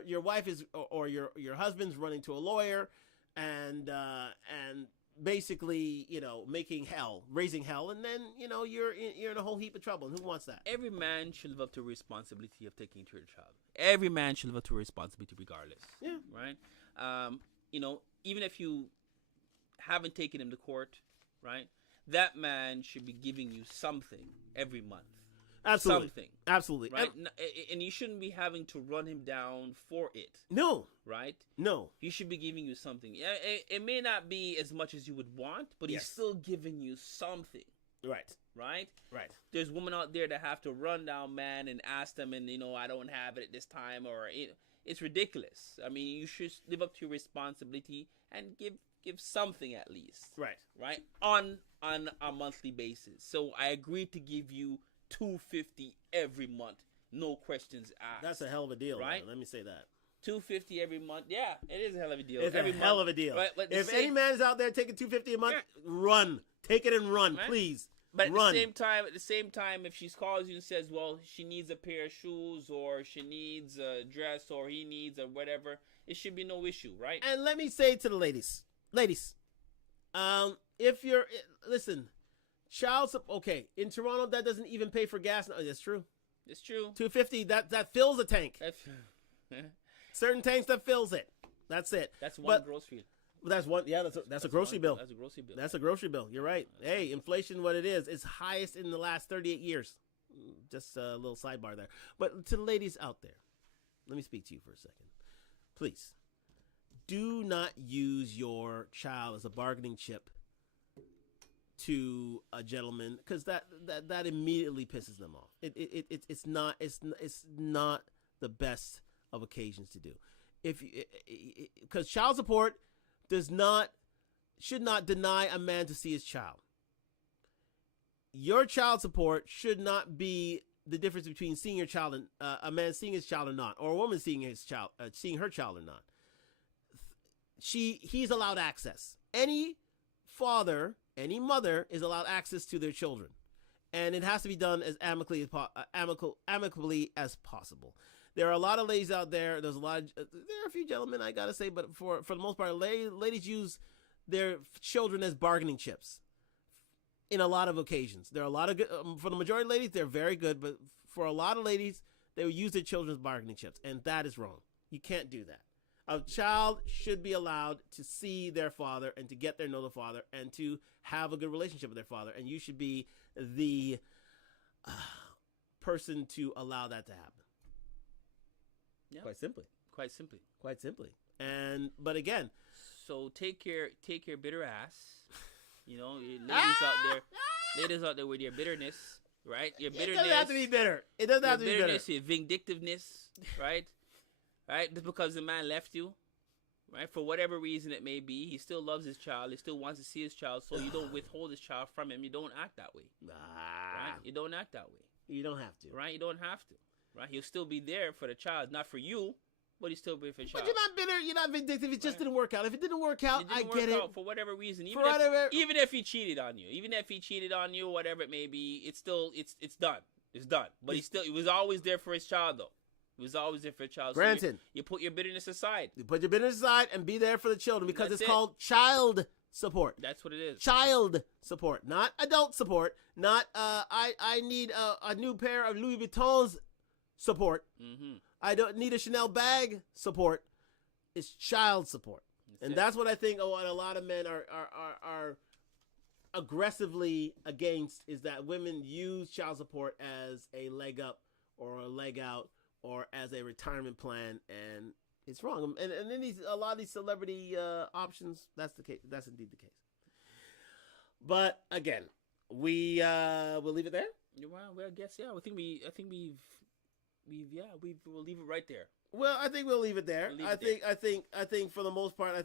your wife is or your husband's running to a lawyer and basically, raising hell, and then, you're in a whole heap of trouble. And who wants that? Every man should live up to the responsibility of taking care of the child. Every man should live up to a responsibility regardless. Yeah. Right? Even if you haven't taken him to court, right? That man should be giving you something every month. Absolutely. Something. Absolutely. Right? And you shouldn't be having to run him down for it. No. Right? No. He should be giving you something. It may not be as much as you would want, but he's still giving you something. Right. Right? Right. There's women out there that have to run down man and ask them, and, I don't have it at this time, or it's ridiculous. I mean, you should live up to your responsibility and give something at least. Right. Right? On a monthly basis. So I agreed to give you $250 every month, no questions asked. That's a hell of a deal, right? Man. Let me say that. $250 every month. Yeah, it is a hell of a deal. It's every a hell of a deal. Right? If any man is out there taking $250 a month, run, take it and run, right? Please. But run. At the same time, if she calls you and says, well, she needs a pair of shoes, or she needs a dress, or he needs a whatever, it should be no issue, right? And let me say to the ladies, if you're listen. In Toronto, that doesn't even pay for gas. No, that's true. It's true. $250, that fills a tank. Certain tanks that fills it. That's it. That's one grocery. That's one. Yeah, that's a grocery bill. That's a grocery bill. That's a grocery bill. You're right. Hey, inflation, what it is, it's highest in the last 38 years. Just a little sidebar there. But to the ladies out there, let me speak to you for a second. Please, do not use your child as a bargaining chip to a gentleman, because that immediately pisses them off. It's not the best of occasions to do. Because child support should not deny a man to see his child. Your child support should not be the difference between seeing your child and a man seeing his child or not, or a woman seeing her child or not. He's allowed access. Any father, any mother is allowed access to their children, and it has to be done as amicably as possible. There are a lot of ladies out there. There are a few gentlemen, I gotta say, but for the most part, ladies use their children as bargaining chips in a lot of occasions. There are a lot of good, for the majority of ladies, they're very good, but for a lot of ladies, they will use their children as bargaining chips, and that is wrong. You can't do that. A child should be allowed to see their father and to get to know the father and to have a good relationship with their father, and you should be the person to allow that to happen. Yeah. Quite simply. But again, so take your bitter ass. Ladies out there with your bitterness, right? Your bitterness. It doesn't have to be bitter. It doesn't have to be bitter. Your vindictiveness, right? Right? Just because the man left you, right? For whatever reason it may be, he still loves his child. He still wants to see his child, so you don't withhold his child from him. You don't act that way. Right? You don't act that way. You don't have to. Right? You don't have to. Right? He'll still be there for the child, not for you, but he's still be for the child. But you're not bitter. You're not vindictive. It just didn't work out. If it didn't work out, I get it. For whatever reason, even if he cheated on you, whatever it may be, it's still it's done. It's done. But he was always there for his child, though. He was always there for his child. Granted, so you put your bitterness aside. You put your bitterness aside and be there for the children, because it's called child support. That's what it is. Child support, not adult support. Not I need a new pair of Louis Vuittons support. Mm-hmm. I don't need a Chanel bag support. It's child support. That's what I think what a lot of men are aggressively against, is that women use child support as a leg up or a leg out or as a retirement plan, and it's wrong. And then a lot of these celebrity options, that's the case. That's indeed the case. But again, we'll leave it there. Well, I guess yeah. We'll leave it right there. Well, I think we'll leave it there. I think for the most part,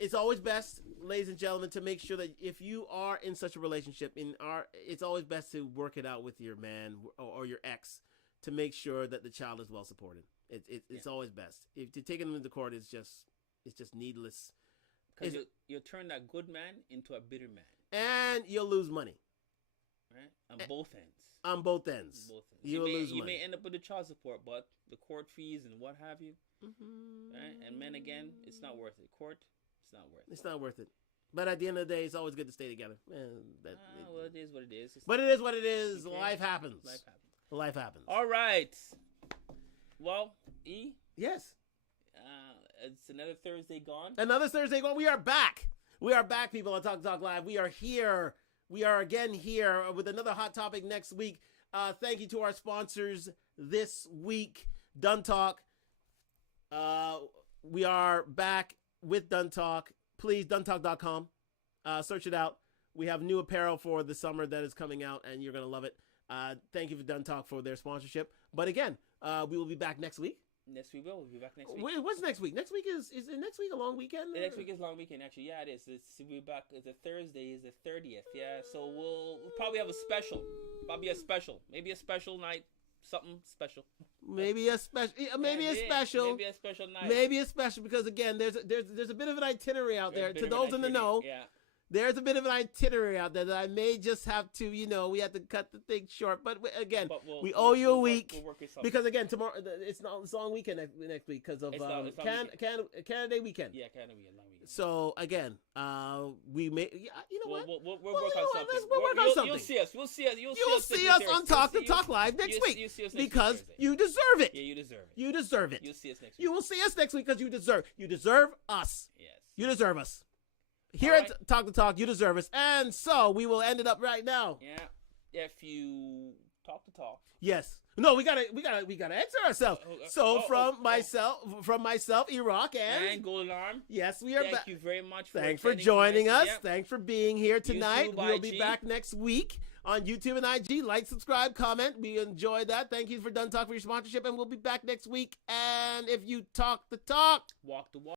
it's always best, ladies and gentlemen, to make sure that if you are in such a relationship, it's always best to work it out with your man or your ex to make sure that the child is well supported. It's always best. If to taking them into court is just needless. Because you'll turn that good man into a bitter man, and you'll lose money. Right, on both ends. On both ends. You may end up with the child support, but the court fees and what have you. Mm-hmm. Right? And men, again, it's not worth it. Court, it's not worth it. It's not worth it. But at the end of the day, it's always good to stay together. Well, it is what it is. But it is what it is. Life happens. Life happens. All right. Well, E? Yes. It's another Thursday gone. Another Thursday gone. We are back. We are back, people, on Talk Live. We are here. We are again here with another hot topic next week. Thank you to our sponsors this week, Done Talk. We are back with Done Talk. Please, donetalk.com. Search it out. We have new apparel for the summer that is coming out, and you're going to love it. Thank you for Done Talk for their sponsorship. But again, we will be back next week. Yes, we will. We'll be back next week. What's next week? Next week is next week a long weekend? Next week is a long weekend, actually. Yeah, it is. We'll be back. The Thursday is the 30th. Yeah, so we'll probably have a special. Maybe a special night. Something special. Maybe a special. Maybe a special night. Maybe a special, because again, there's a bit of an itinerary out there. To those in the know. Yeah. There's a bit of an itinerary out there that I may just have to, we have to cut the thing short. But again, we owe you a week, because again, tomorrow it's a long weekend next week because of Canada Day weekend. Yeah, Canada Day long weekend. So again, we may, what? We'll work on something. We'll work on something. You'll see us. You'll see us on Talk Live next week, because you deserve it. Yeah, you deserve it. You deserve it. You'll see us next week. You will see us next week because you deserve us. Yes. You deserve us. Here at Talk, you deserve us. And so we will end it up right now. Yeah. If you Talk the talk. Yes. No, we gotta answer ourselves. From myself, Iraq, and Golden Arm. Yes, we are back. Thank you very much. Thanks for joining us. Yep. Thanks for being here tonight. YouTube, we'll be back next week on YouTube and IG. Like, subscribe, comment. We enjoyed that. Thank you for Done Talk for your sponsorship, and we'll be back next week. And if you talk the talk, walk the walk.